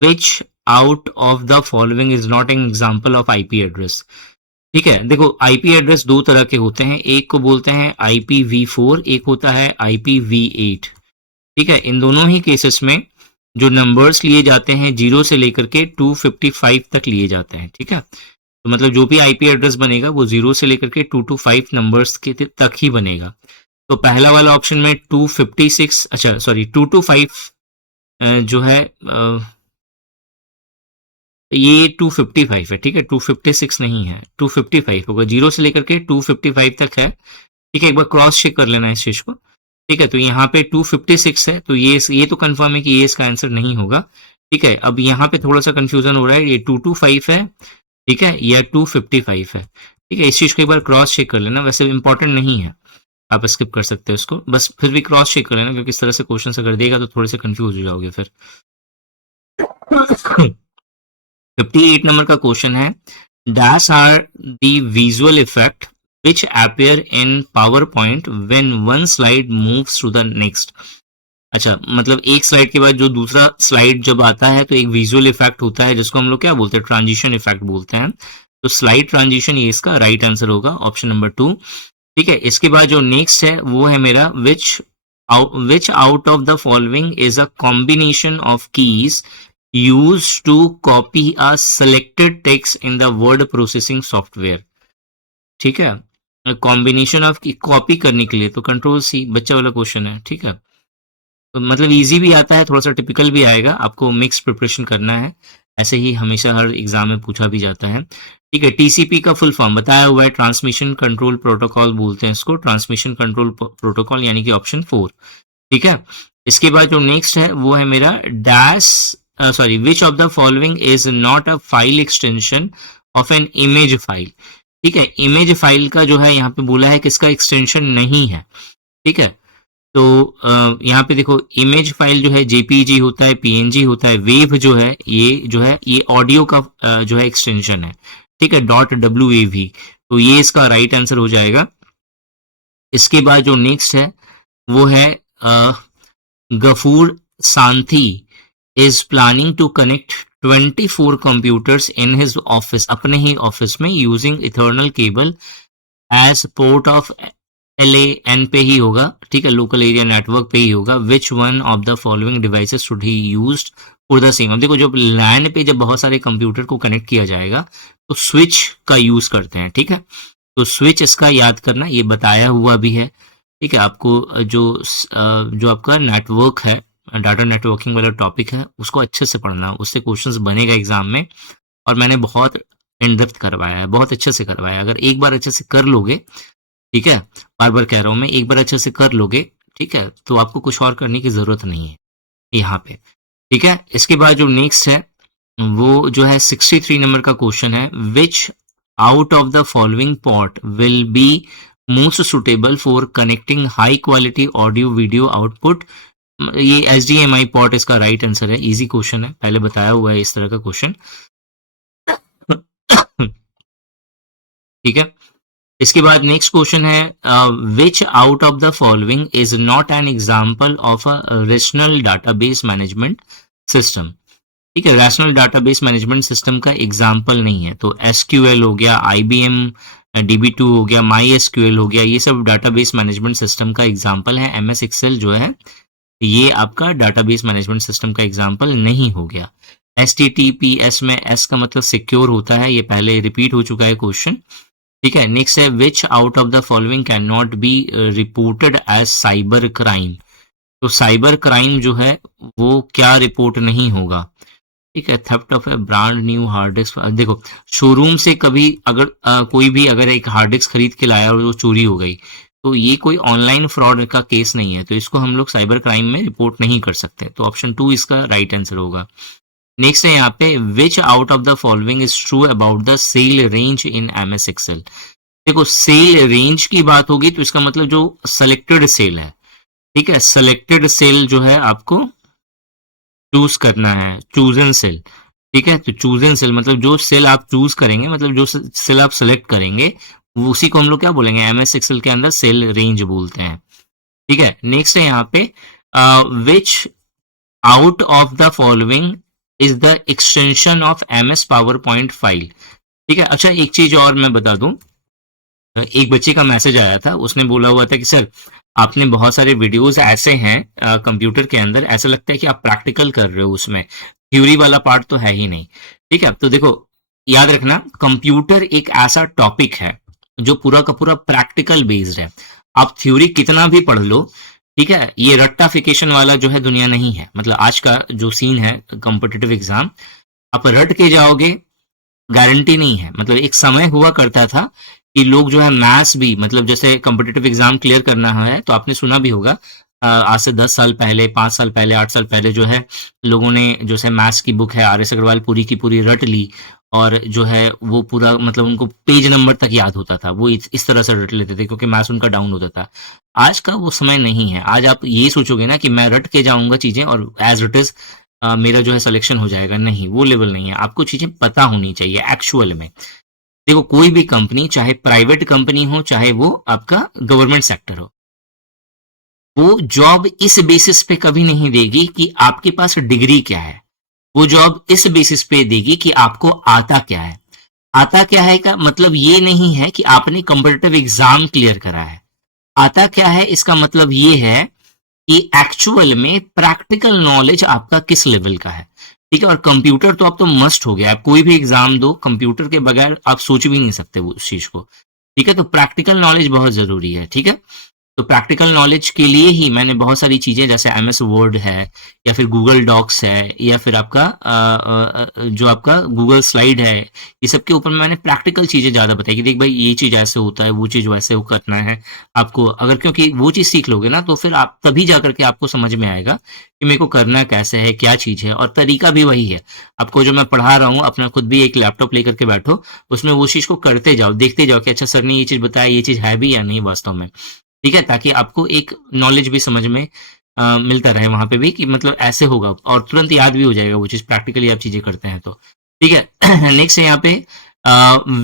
विच out of the following is not an example of IP address? ठीक है, देखो IP एड्रेस दो तरह के होते हैं, एक को बोलते हैं IPv4, एक होता है IPv8, ठीक है। इन दोनों ही केसेस में जो नंबर्स लिए जाते हैं 0 से लेकर के 255 तक लिए जाते हैं, ठीक है। तो मतलब जो भी IP एड्रेस बनेगा वो 0 से लेकर के 225 नंबर्स के तक ही बनेगा। तो पहला वाला ऑप्शन में 256, अच्छा सॉरी 225 जो है ये 255 है, ठीक है, 256 नहीं है, 255 होगा, 0 से लेकर के 255 तक है, ठीक है। एक बार क्रॉस चेक कर लेना इस चीज को, ठीक है। तो यहाँ पे 256 है, तो ये तो कंफर्म है कि ये इसका आंसर नहीं होगा, ठीक है। अब यहाँ पे थोड़ा सा कंफ्यूजन हो रहा है, ये 225 है, ठीक है, या 255 है, ठीक है। इस चीज को एक बार क्रॉस चेक कर लेना, वैसे इंपॉर्टेंट नहीं है, आप स्किप कर सकते हो इसको, बस फिर भी क्रॉस चेक कर लेना, क्योंकि इस तरह से क्वेश्चन अगर देगा तो थोड़े से कंफ्यूज हो जाओगे फिर। 58 नंबर का क्वेश्चन है, dash are the visual effect which appear in PowerPoint when one slide moves to the next। अच्छा, मतलब एक स्लाइड के बाद जो दूसरा स्लाइड जब आता है तो एक विजुअल इफेक्ट होता है जिसको हम लोग क्या बोलते हैं, ट्रांजिशन इफेक्ट बोलते हैं। तो स्लाइड ट्रांजिशन ये इसका राइट आंसर होगा, ऑप्शन नंबर 2। ठीक है, इसके बाद जो नेक्स्ट है वो है मेरा which out of the following is a combination of keys used to copy a selected text in the word processing software. ठीक है, कॉम्बिनेशन ऑफ कॉपी करने के लिए तो कंट्रोल सी, बच्चा वाला क्वेश्चन है। ठीक है, तो मतलब इजी भी आता है, थोड़ा सा टिपिकल भी आएगा, आपको मिक्स प्रिपरेशन करना है, ऐसे ही हमेशा हर एग्जाम में पूछा भी जाता है। ठीक है, टीसीपी का फुल फॉर्म बताया हुआ है, ट्रांसमिशन कंट्रोल प्रोटोकॉल बोलते हैं इसको, ट्रांसमिशन कंट्रोल प्रोटोकॉल, यानी कि ऑप्शन 4। ठीक है, इसके बाद जो नेक्स्ट है वो है मेरा which of the following is not a file extension of an image file. ठीक है, इमेज फाइल का जो है यहाँ पे बोला है किसका एक्सटेंशन नहीं है। ठीक है, तो यहाँ पे देखो, इमेज फाइल जो है जेपीजी होता है, पीएनजी होता है, वेव जो है ये ऑडियो का जो है एक्सटेंशन है। ठीक है, .wav, तो ये इसका राइट आंसर हो जाएगा। इसके बाद जो नेक्स्ट है वो है Gafoor Santhi is planning to connect 24 computers in his office, अपने ही ऑफिस में, using ethernet cable as port of LAN पे ही होगा। ठीक है, लोकल एरिया नेटवर्क पे ही होगा। विच one of the following devices should he used for the same. अब देखो, जब लैन पे जब बहुत सारे कंप्यूटर को कनेक्ट किया जाएगा तो स्विच का यूज करते हैं। ठीक है, तो स्विच इसका याद करना, ये बताया हुआ भी है। ठीक है, आपको जो आपका नेटवर्क है, डाटा नेटवर्किंग वाला टॉपिक है, उसको अच्छे से पढ़ना, उससे क्वेश्चंस बनेगा एग्जाम में। और मैंने बहुत इन डेप्थ करवाया है, बहुत अच्छे से करवाया है। अगर एक बार अच्छे से कर लोगे, ठीक है, बार बार कह रहा हूं मैं, एक बार अच्छे से कर लोगे, ठीक है, तो आपको कुछ और करने की जरूरत नहीं है यहाँ पे। ठीक है, इसके बाद जो नेक्स्ट है वो जो है 63 नंबर का क्वेश्चन है, which out of the following port will be most suitable for connecting high quality audio video output. ये HDMI पोर्ट इसका राइट आंसर है, इजी क्वेश्चन है, पहले बताया हुआ है इस तरह का क्वेश्चन। ठीक है, इसके बाद नेक्स्ट क्वेश्चन है, which out of the following is not an example of a rational database management system. ठीक है, रैशनल डाटाबेस मैनेजमेंट सिस्टम का एग्जाम्पल नहीं है, तो SQL हो गया, IBM DB2 हो गया, MySQL हो गया, ये सब डाटाबेस मैनेजमेंट सिस्टम का एग्जाम्पल है। MS Excel जो है ये आपका डाटाबेस मैनेजमेंट सिस्टम का एग्जाम्पल नहीं हो गया। HTTPS में S का मतलब सिक्योर होता है, ये पहले रिपीट हो चुका है क्वेश्चन। ठीक है, नेक्स्ट है, which out of the following can not be reported as cyber crime. तो साइबर क्राइम जो है वो क्या रिपोर्ट नहीं होगा। ठीक है, theft of a brand new hard disk. देखो, शोरूम से कभी अगर कोई भी अगर एक हार्ड डिस्क खरीद के लाया और वो चोरी हो गई, तो ये कोई ऑनलाइन फ्रॉड का केस नहीं है, तो इसको हम लोग साइबर क्राइम में रिपोर्ट नहीं कर सकते। तो ऑप्शन 2 इसका राइट आंसर होगा। नेक्स्ट है यहाँ पे, which out of the following is true about the cell range in MS Excel। देखो, सेल रेंज की बात होगी तो इसका मतलब जो सेलेक्टेड सेल है। ठीक है, सेलेक्टेड सेल जो है आपको चूज करना है, चूजन सेल। ठीक है, तो चूजन सेल मतलब जो सेल आप चूज करेंगे, मतलब जो सेल आप सेलेक्ट करेंगे, उसी को हम लोग क्या बोलेंगे, MS Excel के अंदर सेल रेंज बोलते हैं। ठीक है, नेक्स्ट है यहाँ पे, which out of the following is the extension of MS PowerPoint file. ठीक है, अच्छा एक चीज और मैं बता दूं, एक बच्चे का मैसेज आया था, उसने बोला हुआ था कि सर आपने बहुत सारे वीडियोस ऐसे हैं कंप्यूटर के अंदर, ऐसा लगता है कि आप प्रैक्टिकल कर रहे हो, उसमें थ्योरी वाला पार्ट तो है ही नहीं। ठीक है, तो देखो याद रखना, कंप्यूटर एक ऐसा टॉपिक है जो पूरा का पूरा प्रैक्टिकल बेस्ड है। आप थ्योरी कितना भी पढ़ लो, ठीक है, ये रट्टाफिकेशन वाला जो है दुनिया नहीं है। मतलब आज का जो सीन है कॉम्पिटिटिव एग्जाम, आप रट के जाओगे गारंटी नहीं है। मतलब एक समय हुआ करता था कि लोग जो है मैथ्स भी, मतलब जैसे कॉम्पिटिटिव एग्जाम क्लियर करना है तो आपने सुना भी होगा, आज से 10 साल पहले, 5 साल पहले, 8 साल पहले जो है लोगों ने जो है मैथ्स की बुक है RS अग्रवाल पूरी की पूरी रट ली, और जो है वो पूरा मतलब उनको पेज नंबर तक याद होता था, वो इस तरह से रट लेते थे क्योंकि मैथ्स उनका डाउन होता था। आज का वो समय नहीं है। आज आप ये सोचोगे ना कि मैं रट के जाऊंगा चीजें और एज इट इज मेरा जो है सिलेक्शन हो जाएगा, नहीं, वो लेवल नहीं है। आपको चीजें पता होनी चाहिए एक्चुअल में। देखो कोई भी कंपनी, चाहे प्राइवेट कंपनी हो चाहे वो आपका गवर्नमेंट सेक्टर हो, वो जॉब इस बेसिस पे कभी नहीं देगी कि आपके पास डिग्री क्या है। वो जॉब इस बेसिस पे देगी कि आपको आता क्या है। आता क्या है का मतलब ये नहीं है कि आपने कॉम्पिटिटिव एग्जाम क्लियर करा है। आता क्या है इसका मतलब ये है कि एक्चुअल में प्रैक्टिकल नॉलेज आपका किस लेवल का है। ठीक है, और कंप्यूटर तो अब तो मस्ट हो गया, आप कोई भी एग्जाम दो कंप्यूटर के बगैर आप सोच भी नहीं सकते वो उस चीज को। ठीक है, तो प्रैक्टिकल नॉलेज बहुत जरूरी है। ठीक है, तो प्रैक्टिकल नॉलेज के लिए ही मैंने बहुत सारी चीजें, जैसे एमएस वर्ड है या फिर गूगल डॉक्स है या फिर आपका जो आपका गूगल स्लाइड है, ये सब के ऊपर मैंने प्रैक्टिकल चीजें ज्यादा बताई कि देख भाई ये चीज ऐसे होता है, वो चीज वैसे हो करना है आपको। अगर क्योंकि वो चीज सीख लोगे ना तो फिर आप तभी जाकर के आपको समझ में आएगा कि मेरे को करना कैसे है, क्या चीज है, और तरीका भी वही है। आपको जो मैं पढ़ा रहा हूँ, अपना खुद भी एक लैपटॉप लेकर के बैठो, उसमें वो चीज को करते जाओ, देखते जाओ कि अच्छा सर ने ये चीज बताया, ये चीज है भी या नहीं वास्तव में। ठीक है, ताकि आपको एक नॉलेज भी समझ में मिलता रहे वहां पे भी कि मतलब ऐसे होगा, और तुरंत याद भी हो जाएगा वो चीज, प्रैक्टिकली आप चीजें करते हैं तो। ठीक है, नेक्स्ट है यहाँ पे,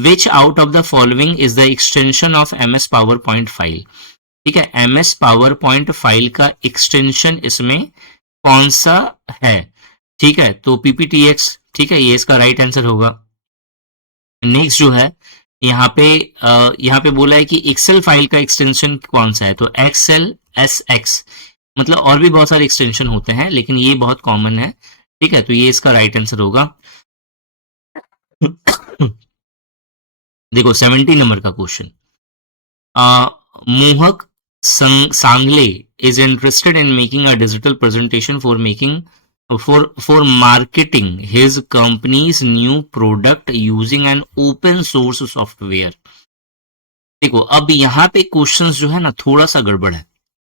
which out of the following is the extension of M S PowerPoint file. ठीक है, M S PowerPoint file का एक्सटेंशन इसमें कौन सा है। ठीक है, तो पीपीटीएक्स, ठीक है, ये इसका राइट आंसर होगा। नेक्स्ट जो है यहाँ पे बोला है कि एक्सेल फाइल का एक्सटेंशन कौन सा है, तो एक्सेल एस एक्स। मतलब और भी बहुत सारे एक्सटेंशन होते हैं लेकिन ये बहुत कॉमन है। ठीक है, तो ये इसका राइट आंसर होगा। देखो 70 नंबर का क्वेश्चन, मोहक सांगले is interested in making a digital presentation for making for marketing his company's new product using an open source software। देखो अब यहाँ पे क्वेश्चंस जो है ना थोड़ा सा गड़बड़ है।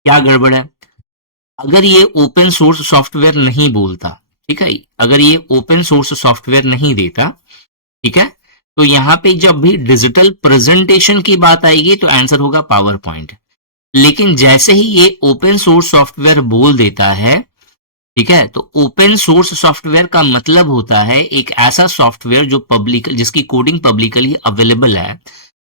क्या गड़बड़ है, अगर ये ओपन सोर्स सॉफ्टवेयर नहीं बोलता, ठीक है, अगर ये ओपन सोर्स सॉफ्टवेयर नहीं देता, ठीक है, तो यहाँ पे जब भी डिजिटल प्रेजेंटेशन की बात आएगी तो आंसर होगा पावर पॉइंट। लेकिन जैसे ही ये ओपन सोर्स सॉफ्टवेयर बोल देता है, ठीक है, तो ओपन सोर्स सॉफ्टवेयर का मतलब होता है एक ऐसा सॉफ्टवेयर जो पब्लिक, जिसकी कोडिंग पब्लिकली अवेलेबल है,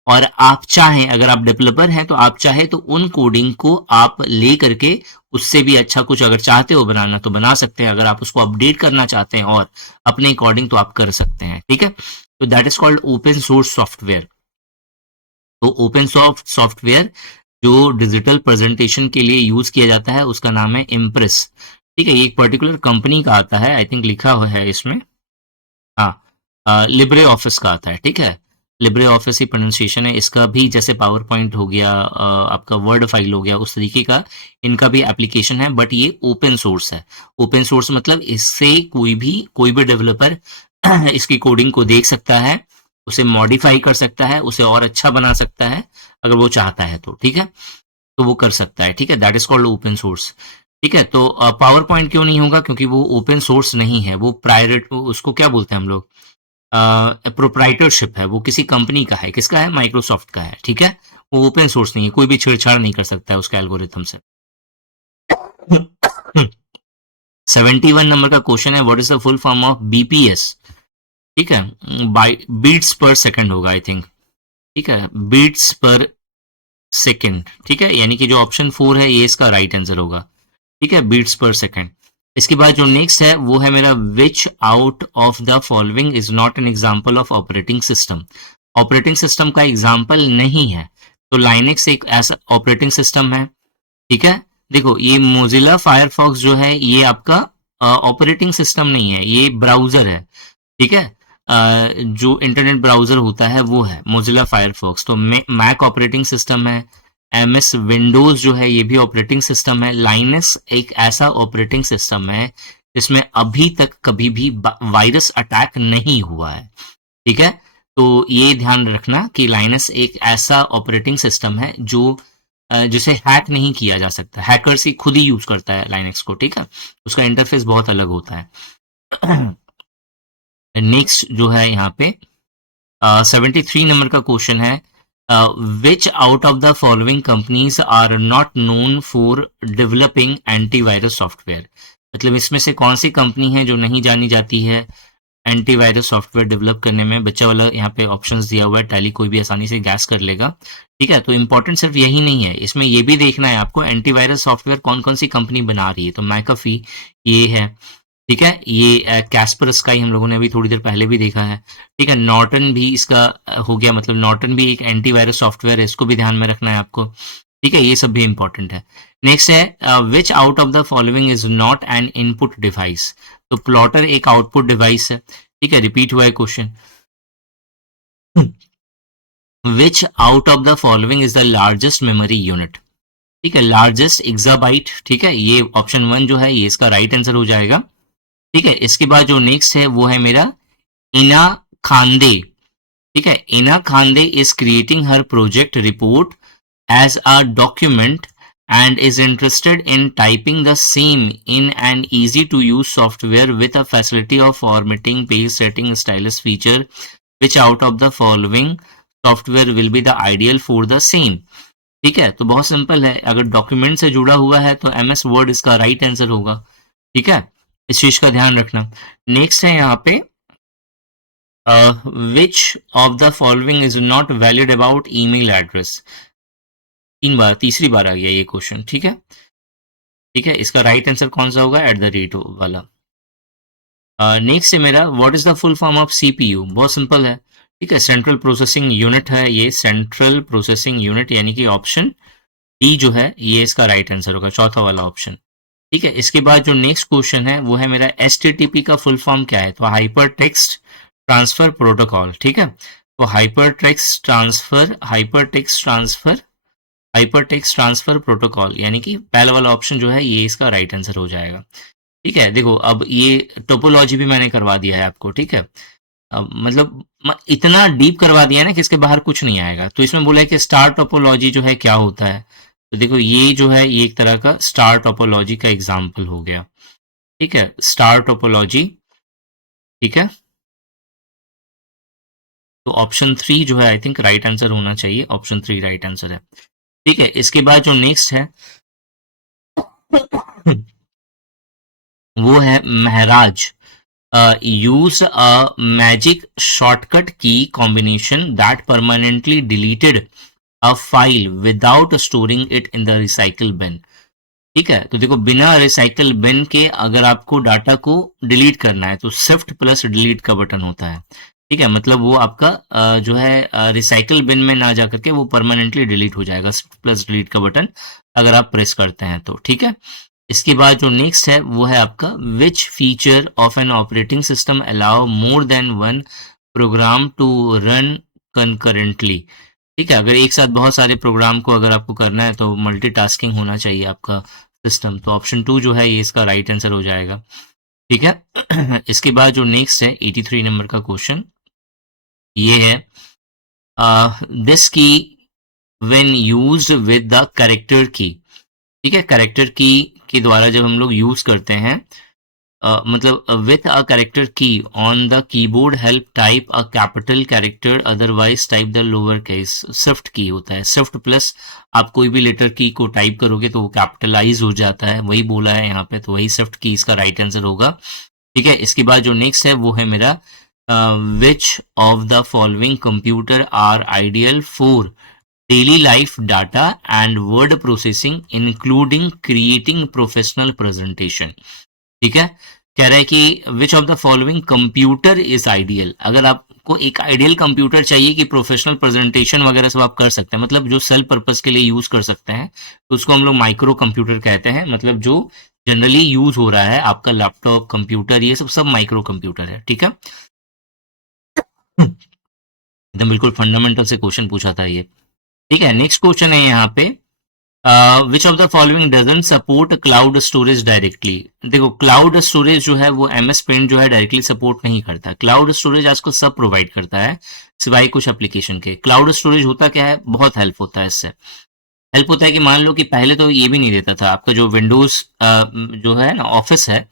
और आप चाहें, अगर आप डेवलपर हैं तो आप चाहे तो उन कोडिंग को आप ले करके उससे भी अच्छा कुछ अगर चाहते हो बनाना तो बना सकते हैं। अगर आप उसको अपडेट करना चाहते हैं और अपने अकॉर्डिंग तो आप कर सकते हैं। ठीक है, तो that is called open source software. तो ओपन सॉफ्टवेयर जो डिजिटल प्रेजेंटेशन के लिए यूज किया जाता है उसका नाम है इम्प्रेस। ठीक है, ये एक पर्टिकुलर कंपनी का आता है, आई थिंक लिखा हुआ है इसमें, हाँ, लिब्रे ऑफिस का आता है। ठीक है, लिब्रे ऑफिस ही प्रोनाउंसिएशन है इसका भी, जैसे पावर पॉइंट हो गया, आपका वर्ड फाइल हो गया, उस तरीके का इनका भी एप्लीकेशन है, बट ये ओपन सोर्स है। ओपन सोर्स मतलब इससे कोई भी डेवलपर इसकी कोडिंग को देख सकता है, उसे मॉडिफाई कर सकता है, उसे और अच्छा बना सकता है अगर वो चाहता है तो। ठीक है, तो वो कर सकता है। ठीक है, that is called open source. ठीक है, तो पावर पॉइंट क्यों नहीं होगा, क्योंकि वो ओपन सोर्स नहीं है, वो प्राइवेट, उसको क्या बोलते हैं हम लोग, प्रोप्राइटरशिप है, वो किसी कंपनी का है। किसका है, माइक्रोसॉफ्ट का है। ठीक है, वो ओपन सोर्स नहीं है, कोई भी छेड़छाड़ नहीं कर सकता है उसका एल्गोरिथम से। 71 नंबर का क्वेश्चन है, what is the full form of BPS. ठीक है, बाई बीट्स पर सेकंड होगा आई थिंक। ठीक है, बीट्स पर सेकंड। ठीक है, यानी कि जो ऑप्शन 4 है ये इसका राइट आंसर होगा। ठीक है, बीट्स पर सेकंड। इसके बाद जो नेक्स्ट है वो है मेरा, which out of the following is not an example of operating system. Operating system का एग्जाम्पल नहीं है, तो लाइनेक्स एक ऐसा ऑपरेटिंग सिस्टम है। ठीक है, देखो ये मोजिला फायरफॉक्स जो है ये आपका ऑपरेटिंग सिस्टम नहीं है, ये ब्राउजर है। ठीक है, जो इंटरनेट ब्राउजर होता है वो है मोजिला फायरफॉक्स, तो मैक ऑपरेटिंग सिस्टम है। एमएस विंडोज जो है ये भी ऑपरेटिंग सिस्टम है। लाइनस एक ऐसा ऑपरेटिंग सिस्टम है जिसमें अभी तक कभी भी वायरस अटैक नहीं हुआ है। ठीक है, तो ये ध्यान रखना कि लाइनस एक ऐसा ऑपरेटिंग सिस्टम है जो जिसे हैक नहीं किया जा सकता, हैकर्स ही खुद ही यूज करता है लाइनक्स को। ठीक है, उसका इंटरफेस बहुत अलग होता है। नेक्स्ट जो है यहाँ पे 73 नंबर का क्वेश्चन है, which out of the following companies are not known for developing antivirus software. मतलब इसमें से कौन सी कंपनी है जो नहीं जानी जाती है एंटीवायरस सॉफ्टवेयर डेवलप करने में? बच्चा वाला यहाँ पे ऑप्शंस दिया हुआ है, टैली कोई भी आसानी से गैस कर लेगा। ठीक है, तो इंपॉर्टेंट सिर्फ यही नहीं है, इसमें ये भी देखना है आपको एंटीवायरस सॉफ्टवेयर कौन कौन सी कंपनी बना रही है। तो मैकाफी ये है, ठीक है, ये कैस्पर स्काई हम लोगों ने अभी थोड़ी देर पहले भी देखा है। ठीक है, नॉर्टन भी इसका हो गया, मतलब नॉर्टन भी एक एंटीवायरस सॉफ्टवेयर है, इसको भी ध्यान में रखना है आपको। ठीक है, ये सब भी इंपॉर्टेंट है। नेक्स्ट है which out of the following is not an input device? तो प्लॉटर एक आउटपुट डिवाइस है। ठीक है, रिपीट हुआ है question. Which out of the following is the largest memory unit? ठीक है, लार्जेस्ट एक्साबाइट। ठीक है, ये ऑप्शन 1 जो है ये इसका राइट आंसर हो जाएगा। ठीक है, इसके बाद जो नेक्स्ट है वो है मेरा इना खांदे। ठीक है, इना खांदे is creating her project report as a document and is interested in typing the same in an easy to use software with a facility of formatting, page setting, stylus feature. Which out of the following software will be the ideal for the same? ठीक है, तो बहुत simple है, अगर document से जुड़ा हुआ है तो MS वर्ड इसका राइट आंसर होगा। ठीक है, इस चीज का ध्यान रखना। नेक्स्ट है यहाँ पे which of the following is not valid about email address? तीसरी बार आ गया ये क्वेश्चन। ठीक है, ठीक है, इसका राइट आंसर कौन सा होगा? @ वाला। नेक्स्ट है मेरा what is the full form of CPU? बहुत सिंपल है। ठीक है, सेंट्रल प्रोसेसिंग यूनिट है ये, सेंट्रल प्रोसेसिंग यूनिट, यानी कि ऑप्शन डी जो है ये इसका राइट आंसर होगा, चौथा वाला ऑप्शन। ठीक है, इसके बाद जो नेक्स्ट क्वेश्चन है वो है मेरा HTTP का फुल फॉर्म क्या है? तो हाइपर टेक्स्ट ट्रांसफर प्रोटोकॉल। ठीक है, तो हाइपर टेक्स्ट ट्रांसफर प्रोटोकॉल, यानी कि पहला वाला ऑप्शन जो है ये इसका राइट आंसर हो जाएगा। ठीक है, देखो अब ये टोपोलॉजी भी मैंने करवा दिया है आपको। ठीक है, अब मतलब इतना डीप करवा दिया है ना कि इसके बाहर कुछ नहीं आएगा। तो इसमें बोला है कि स्टार टोपोलॉजी जो है क्या होता है, तो देखो ये जो है ये एक तरह का स्टार टोपोलॉजी का एग्जाम्पल हो गया। ठीक है, स्टार टोपोलॉजी। ठीक है, तो ऑप्शन 3 जो है आई थिंक राइट आंसर होना चाहिए, ऑप्शन 3 राइट आंसर है। ठीक है, इसके बाद जो नेक्स्ट है वो है महराज use a magic shortcut key combination that permanently deleted a file without storing it in the recycle bin. ठीक है, तो देखो बिना रिसाइकल बिन के अगर आपको डाटा को डिलीट करना है तो शिफ्ट प्लस डिलीट का बटन होता है। ठीक है, मतलब वो आपका जो है रिसाइकल बिन में ना जाकर के वो परमानेंटली डिलीट हो जाएगा, शिफ्ट प्लस डिलीट का बटन अगर आप प्रेस करते हैं तो। ठीक है, इसके बाद जो नेक्स्ट है वो है आपका which feature of an operating system allow more than one program to run concurrently? ठीक है, अगर एक साथ बहुत सारे प्रोग्राम को अगर आपको करना है तो मल्टीटास्किंग होना चाहिए आपका सिस्टम। तो ऑप्शन 2 जो है ये इसका राइट आंसर हो जाएगा। ठीक है, इसके बाद जो नेक्स्ट है 83 नंबर का क्वेश्चन ये है दिस की when used with the character की। ठीक है, कैरेक्टर की के द्वारा जब हम लोग यूज करते हैं मतलब विथ अ कैरेक्टर की on the keyboard help type a capital character otherwise type the lower case. Shift की होता है, शिफ्ट प्लस आप कोई भी लेटर की को टाइप करोगे तो वो कैपिटलाइज हो जाता है, वही बोला है यहाँ पे, तो वही शिफ्ट की इसका राइट आंसर होगा। ठीक है, इसके बाद जो नेक्स्ट है वो है मेरा which of the following computer are ideal for daily life data and word processing including creating professional presentation। ठीक है, कह रहा है कि विच of the following computer is ideal? अगर आपको एक आइडियल कंप्यूटर चाहिए कि प्रोफेशनल प्रेजेंटेशन वगैरह सब आप कर सकते हैं, मतलब जो सेल्फ पर्पस के लिए यूज कर सकते हैं, तो उसको हम लोग माइक्रो कंप्यूटर कहते हैं। मतलब जो जनरली यूज हो रहा है आपका लैपटॉप, कंप्यूटर, ये सब माइक्रो कंप्यूटर है। ठीक है, एकदम बिल्कुल फंडामेंटल से क्वेश्चन पूछा था ये। ठीक है, नेक्स्ट क्वेश्चन है यहाँ पे which of the following doesn't support cloud storage directly? देखो क्लाउड स्टोरेज जो है वो MS पेंट जो है डायरेक्टली सपोर्ट नहीं करता। क्लाउड स्टोरेज आजकल सब प्रोवाइड करता है सिवाय कुछ एप्लीकेशन के। क्लाउड स्टोरेज होता क्या है, बहुत हेल्प होता है इससे। हेल्प होता है कि मान लो कि पहले तो ये भी नहीं देता था, आपका जो विंडोज जो है ना ऑफिस है,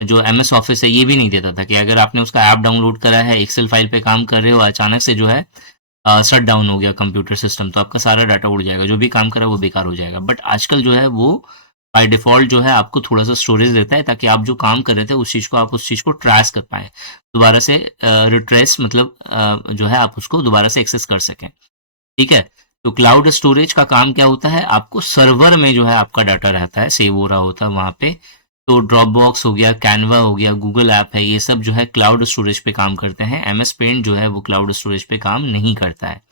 जो MS ऑफिस है, ये भी नहीं देता था कि अगर आपने उसका ऐप डाउनलोड करा है, एक्सेल फाइल पे काम कर रहे हो, अचानक से जो है शट डाउन हो गया कंप्यूटर सिस्टम, तो आपका सारा डाटा उड़ जाएगा, जो भी काम करा वो बेकार हो जाएगा। बट आजकल जो है वो बाय डिफ़ॉल्ट जो है आपको थोड़ा-सा स्टोरेज देता है ताकि आप जो काम कर रहे थे आप उस चीज़ को ट्रेस कर पाएँ। दोबारा से रिट्रेस मतलब जो है आप उसको दोबारा से एक्सेस कर सकें। ठीक है? तो क्लाउड स्टोरेज का काम क्या होता है, आपको सर्वर में जो है आपका डाटा रहता है, सेव हो रहा होता है वहाँ पे। तो ड्रॉपबॉक्स हो गया, कैनवा हो गया, गूगल ऐप है, ये सब जो है क्लाउड स्टोरेज पे काम करते हैं। एमएस पेंट जो है वो क्लाउड स्टोरेज पे काम नहीं करता है।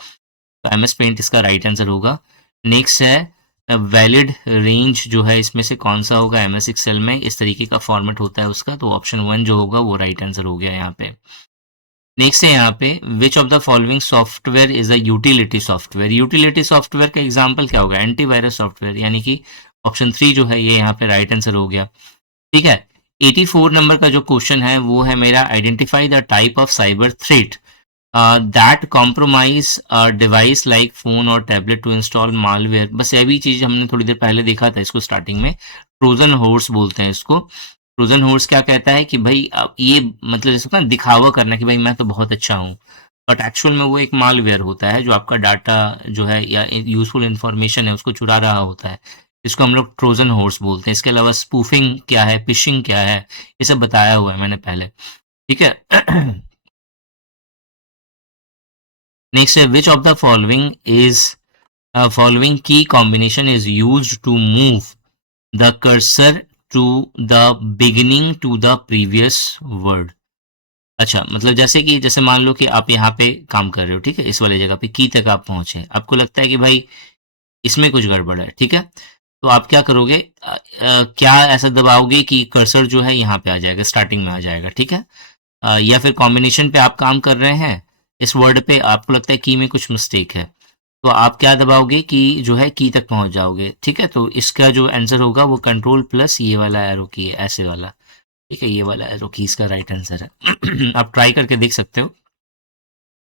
तो एमएस पेंट इसका राइट आंसर होगा। नेक्स्ट है वैलिड रेंज जो है इसमें से कौन सा होगा एमएस एक्सेल में, इस तरीके का फॉर्मेट होता है उसका, तो ऑप्शन 1 जो होगा वो राइट आंसर हो गया यहाँ पे। नेक्स्ट है यहाँ पे which of the following software is a utility software. Utility software का एग्जांपल क्या होगा, एंटीवायरस सॉफ्टवेयर, यानी कि ऑप्शन 3 जो है ये यहाँ पे राइट आंसर हो गया। ठीक है, 84 नंबर का जो क्वेश्चन है वो है मेरा identify the type of cyber threat that compromise device like phone और टैबलेट टू इंस्टॉल मालवेयर। बस ये भी चीज हमने थोड़ी देर पहले देखा था इसको स्टार्टिंग में, ट्रोजन हॉर्स बोलते हैं इसको। ट्रोजन हॉर्स क्या कहता है कि भाई ये मतलब जैसे होता है ना, दिखावा करना कि भाई मैं तो बहुत अच्छा हूँ, बट एक्चुअल में वो एक मालवेयर होता है जो आपका डाटा जो है या यूजफुल इंफॉर्मेशन है उसको चुरा रहा होता है। इसको हम लोग ट्रोजन हॉर्स बोलते हैं। इसके अलावा स्पूफिंग क्या है, फिशिंग क्या है, ये सब बताया हुआ है मैंने पहले। ठीक है। नेक्स्ट है which of the following key combination is used to move the cursor to the beginning to the previous word. अच्छा, मतलब जैसे मान लो कि आप यहाँ पे काम कर रहे हो, ठीक है, इस वाली जगह पे की तक आप पहुंचे, आपको लगता है कि भाई इसमें कुछ गड़बड़ है, ठीक है, तो आप क्या करोगे, क्या ऐसा दबाओगे कि कर्सर जो है यहाँ पे आ जाएगा, स्टार्टिंग में आ जाएगा, ठीक है। या फिर कॉम्बिनेशन पे आप काम कर रहे हैं, इस वर्ड पे आपको लगता है की में कुछ मिस्टेक है, तो आप क्या दबाओगे कि जो है की तक पहुंच जाओगे, ठीक है। तो इसका जो आंसर होगा वो कंट्रोल प्लस ये वाला एरो की है, ऐसे वाला, ठीक है, ये वाला एरो की इसका राइट आंसर है। आप ट्राई करके देख सकते हो,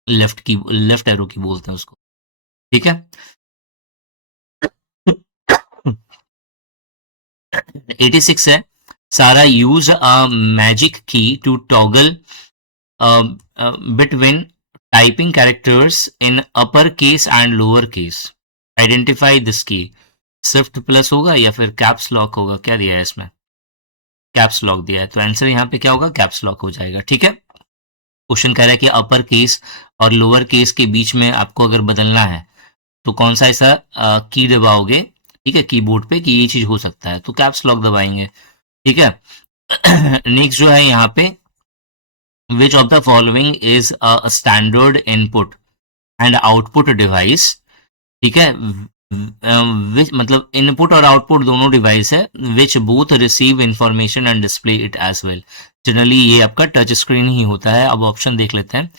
लेफ्ट एरो की बोलते हैं उसको, ठीक है। 86 है सारा use a magic key to toggle between typing characters in upper case and lower case, identify this key. Shift plus होगा या फिर कैप्स लॉक होगा, क्या दिया है इसमें, कैप्स लॉक दिया है, तो आंसर यहाँ पे क्या होगा, कैप्स लॉक हो जाएगा, ठीक है। क्वेश्चन कह रहा है कि अपर केस और लोअर केस के बीच में आपको अगर बदलना है तो कौन सा ऐसा की दबाओगे, ठीक है, कीबोर्ड पे कि ये चीज हो सकता है, तो कैप्स लॉक दबाएंगे, ठीक है। नेक्स्ट जो है यहाँ पे which of the following is a standard input and output device, ठीक है, विच मतलब इनपुट और आउटपुट दोनों डिवाइस है, which both receive information and display it as well. जनरली ये आपका टच स्क्रीन ही होता है। अब ऑप्शन देख लेते हैं।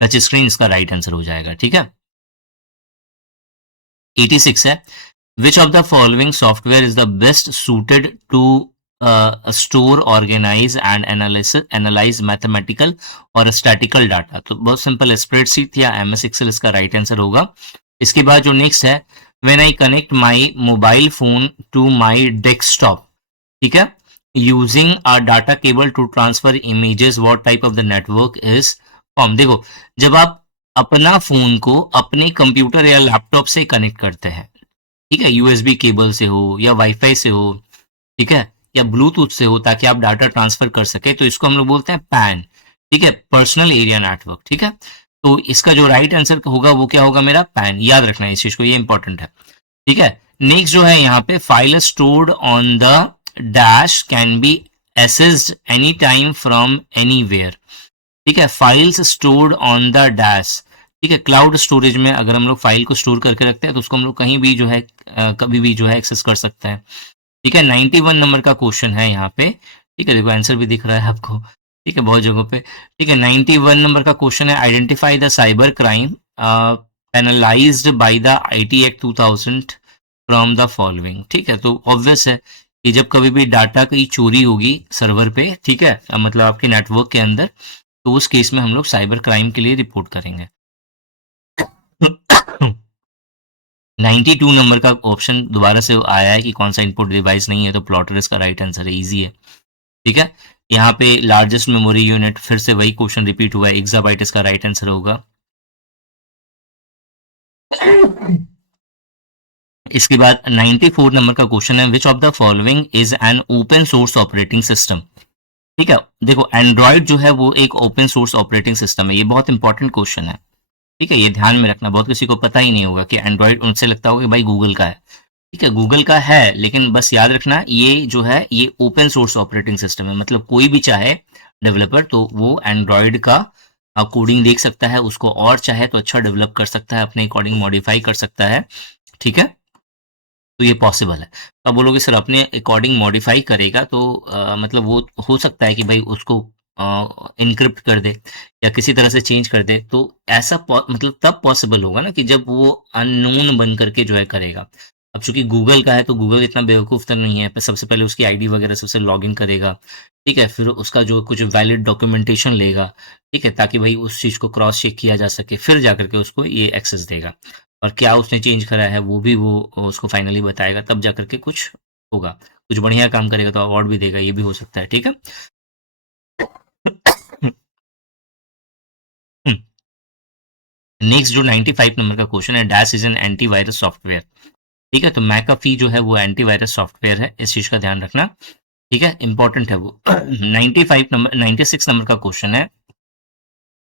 टच स्क्रीन इसका राइट आंसर हो जाएगा, ठीक है। 86 है which of the following software is the best suited to store organise and analyse mathematical और स्टैटिकल डाटा। तो बहुत सिंपल है, स्प्रेडशीट या एमएस एक्सेल इसका राइट आंसर होगा। इसके बाद जो नेक्स्ट है when I connect my mobile phone to my desktop, ठीक है, using a data cable to transfer images what type of the network is form. देखो, जब आप अपना फोन को अपने कंप्यूटर या लैपटॉप से कनेक्ट करते हैं, ठीक है, यूएसबी केबल से हो या वाईफाई से हो, ठीक है, या ब्लूटूथ से हो ताकि आप डाटा ट्रांसफर कर सके, तो इसको हम लोग बोलते हैं पैन, ठीक है, पर्सनल एरिया नेटवर्क, ठीक है। तो इसका जो राइट आंसर होगा वो क्या होगा, मेरा पैन, याद रखना है इस चीज को, ये इंपॉर्टेंट है, ठीक है। नेक्स्ट जो है यहाँ पे file stored on the dash can be assessed any time from anywhere, ठीक है, files stored on the dash, ठीक है, क्लाउड स्टोरेज में अगर हम लोग फाइल को स्टोर करके रखते हैं तो उसको हम लोग कहीं भी जो है कभी भी जो है एक्सेस कर सकते हैं, ठीक है। 91 नंबर का क्वेश्चन है यहाँ पे, ठीक है, देखो आंसर भी दिख रहा है आपको, ठीक है, बहुत जगहों पे, ठीक है। 91 नंबर का क्वेश्चन है identify the cyber crime penalised by the IT act 2000 from the following, ठीक है। तो ऑब्वियस है कि जब कभी भी डाटा की चोरी होगी सर्वर पे, ठीक है, मतलब आपके नेटवर्क के अंदर, तो उस केस में हम लोग साइबर क्राइम के लिए रिपोर्ट करेंगे। 92 नंबर का ऑप्शन दोबारा से आया है कि कौन सा इनपुट डिवाइस नहीं है, तो प्लॉटर इसका राइट आंसर है, इजी है, ठीक है। यहाँ पे लार्जेस्ट मेमोरी यूनिट, फिर से वही क्वेश्चन रिपीट हुआ है, एक्साबाइट इसका राइट आंसर होगा। इसके बाद 94 नंबर का क्वेश्चन है, which of the following is an open source operating system. ठीक है, देखो एंड्रॉइड जो है वो एक ओपन सोर्स ऑपरेटिंग सिस्टम है, ये बहुत इंपॉर्टेंट क्वेश्चन है। ठीक है, ये ध्यान में रखना, बहुत किसी को पता ही नहीं होगा कि एंड्रॉइड, उनसे लगता होगा कि भाई गूगल का है। ठीक है, गूगल का है, लेकिन बस याद रखना ये जो है ये ओपन सोर्स ऑपरेटिंग सिस्टम है, मतलब कोई भी चाहे डेवलपर तो वो एंड्रॉइड का कोडिंग देख सकता है, उसको और चाहे तो अच्छा डेवलप कर सकता है, अपने अकॉर्डिंग मॉडिफाई कर सकता है। ठीक है, तो ये पॉसिबल है। तो आप बोलोगे सर अपने अकॉर्डिंग मॉडिफाई करेगा तो मतलब वो हो सकता है कि भाई उसको इनक्रिप्ट कर दे या किसी तरह से चेंज कर दे, तो ऐसा मतलब तब पॉसिबल होगा ना कि जब वो अननोन बन करके जो है करेगा। अब चूंकि गूगल का है तो गूगल इतना बेवकूफ़ तो नहीं है, पर सबसे पहले उसकी आईडी वगैरह सबसे लॉगिन करेगा। ठीक है, फिर उसका जो कुछ वैलिड डॉक्यूमेंटेशन लेगा। ठीक है, ताकि भाई उस चीज़ को क्रॉस चेक किया जा सके, फिर जा करके उसको ये एक्सेस देगा। और क्या उसने चेंज करा है वो भी वो उसको फाइनली बताएगा, तब जा करके कुछ होगा। कुछ बढ़िया काम करेगा तो अवार्ड भी देगा, ये भी हो सकता है। ठीक है। नेक्स्ट जो 95 नंबर का क्वेश्चन है, dash is an antivirus software. ठीक है, तो मैकाफी जो है वो एंटीवायरस सॉफ्टवेयर है, इस चीज का ध्यान रखना। ठीक है, इंपॉर्टेंट है वो। 96 नंबर का क्वेश्चन है,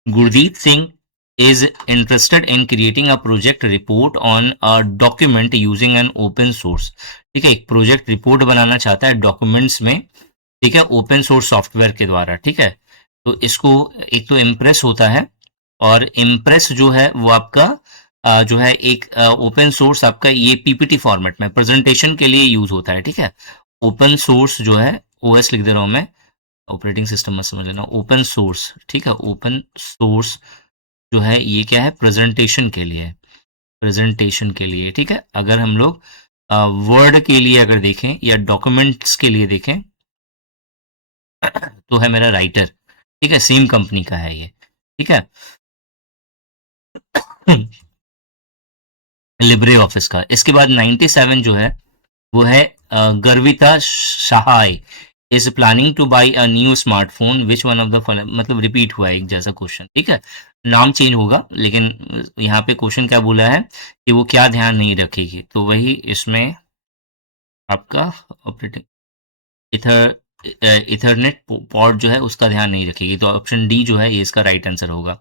Gurdeep Singh is interested in creating a project report on a document using an open source। ठीक है, एक प्रोजेक्ट रिपोर्ट बनाना चाहता है डॉक्यूमेंट्स में। ठीक है, ओपन सोर्स सॉफ्टवेयर के द्वारा। ठीक है, तो इसको एक तो इम्प्रेस होता है, और इम्प्रेस जो है वो आपका जो है एक ओपन सोर्स आपका ये पीपीटी फॉर्मेट में प्रेजेंटेशन के लिए यूज होता है। ठीक है, ओपन सोर्स जो है, ओएस लिख दे रहा हूं मैं, ऑपरेटिंग सिस्टम मत समझ लेना, ओपन सोर्स। ठीक है, ओपन सोर्स जो है ये क्या है, प्रेजेंटेशन के लिए, प्रेजेंटेशन के लिए। ठीक है, अगर हम लोग वर्ड के लिए अगर देखें या डॉक्यूमेंट्स के लिए देखें तो है मेरा राइटर। ठीक है, सेम कंपनी का है ये। ठीक है, लिब्रे ऑफिस का। इसके बाद 97 जो है वो है Garvita Sahay is planning to buy a new smartphone, which one of the following, मतलब रिपीट हुआ है एक जैसा क्वेश्चन। ठीक है, नाम चेंज होगा, लेकिन यहाँ पे क्वेश्चन क्या बोला है कि वो क्या ध्यान नहीं रखेगी, तो वही इसमें आपका ऑपरेटिंग इथर इथरनेट पॉर्ट जो है उसका ध्यान नहीं रखेगी, तो ऑप्शन डी जो है ये इसका राइट आंसर होगा।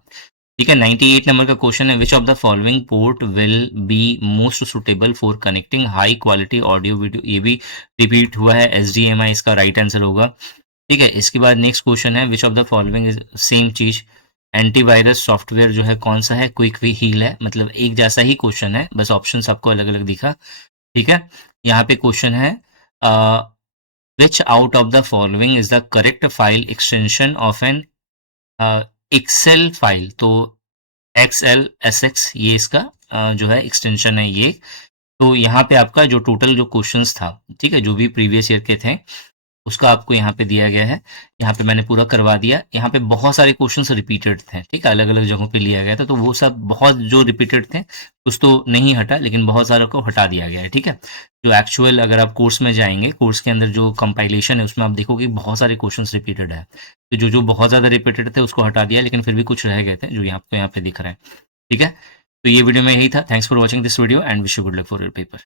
ठीक है, 98 नंबर का क्वेश्चन है, which of the following port will be most suitable for connecting high quality audio video, ये भी रिपीट हुआ है, एचडीएमआई इसका राइट आंसर होगा। ठीक है, इसके बाद नेक्स्ट क्वेश्चन है, which of the following is same चीज, एंटीवायरस सॉफ्टवेयर जो है कौन सा है, क्विक हील है, मतलब एक जैसा ही क्वेश्चन है, बस ऑप्शंस आपको अलग अलग दिखा। ठीक है, यहाँ पे क्वेश्चन है which out of the following is the correct file extension of an Excel file, तो XLSX ये इसका जो है एक्सटेंशन है ये। तो यहाँ पे आपका जो टोटल जो क्वेश्चंस था, ठीक है, जो भी प्रीवियस ईयर के थे उसका आपको यहाँ पे दिया गया है। यहाँ पे मैंने पूरा करवा दिया। यहाँ पे बहुत सारे क्वेश्चंस रिपीटेड थे, ठीक है, अलग अलग जगहों पे लिया गया था, तो वो सब बहुत जो रिपीटेड थे कुछ तो नहीं हटा, लेकिन बहुत सारा को हटा दिया गया है। ठीक है, जो एक्चुअल अगर आप कोर्स में जाएंगे, कोर्स के अंदर जो कंपाइलेशन है उसमें आप देखोगे बहुत सारे क्वेश्चन रिपीटेड है, तो जो जो बहुत ज्यादा रिपीटेड थे उसको हटा दिया, लेकिन फिर भी कुछ रह गए थे जो यहाँ पे दिख रहे हैं। ठीक है, तो ये वीडियो में यही था। Thanks for watching this video and wish you good luck for your paper.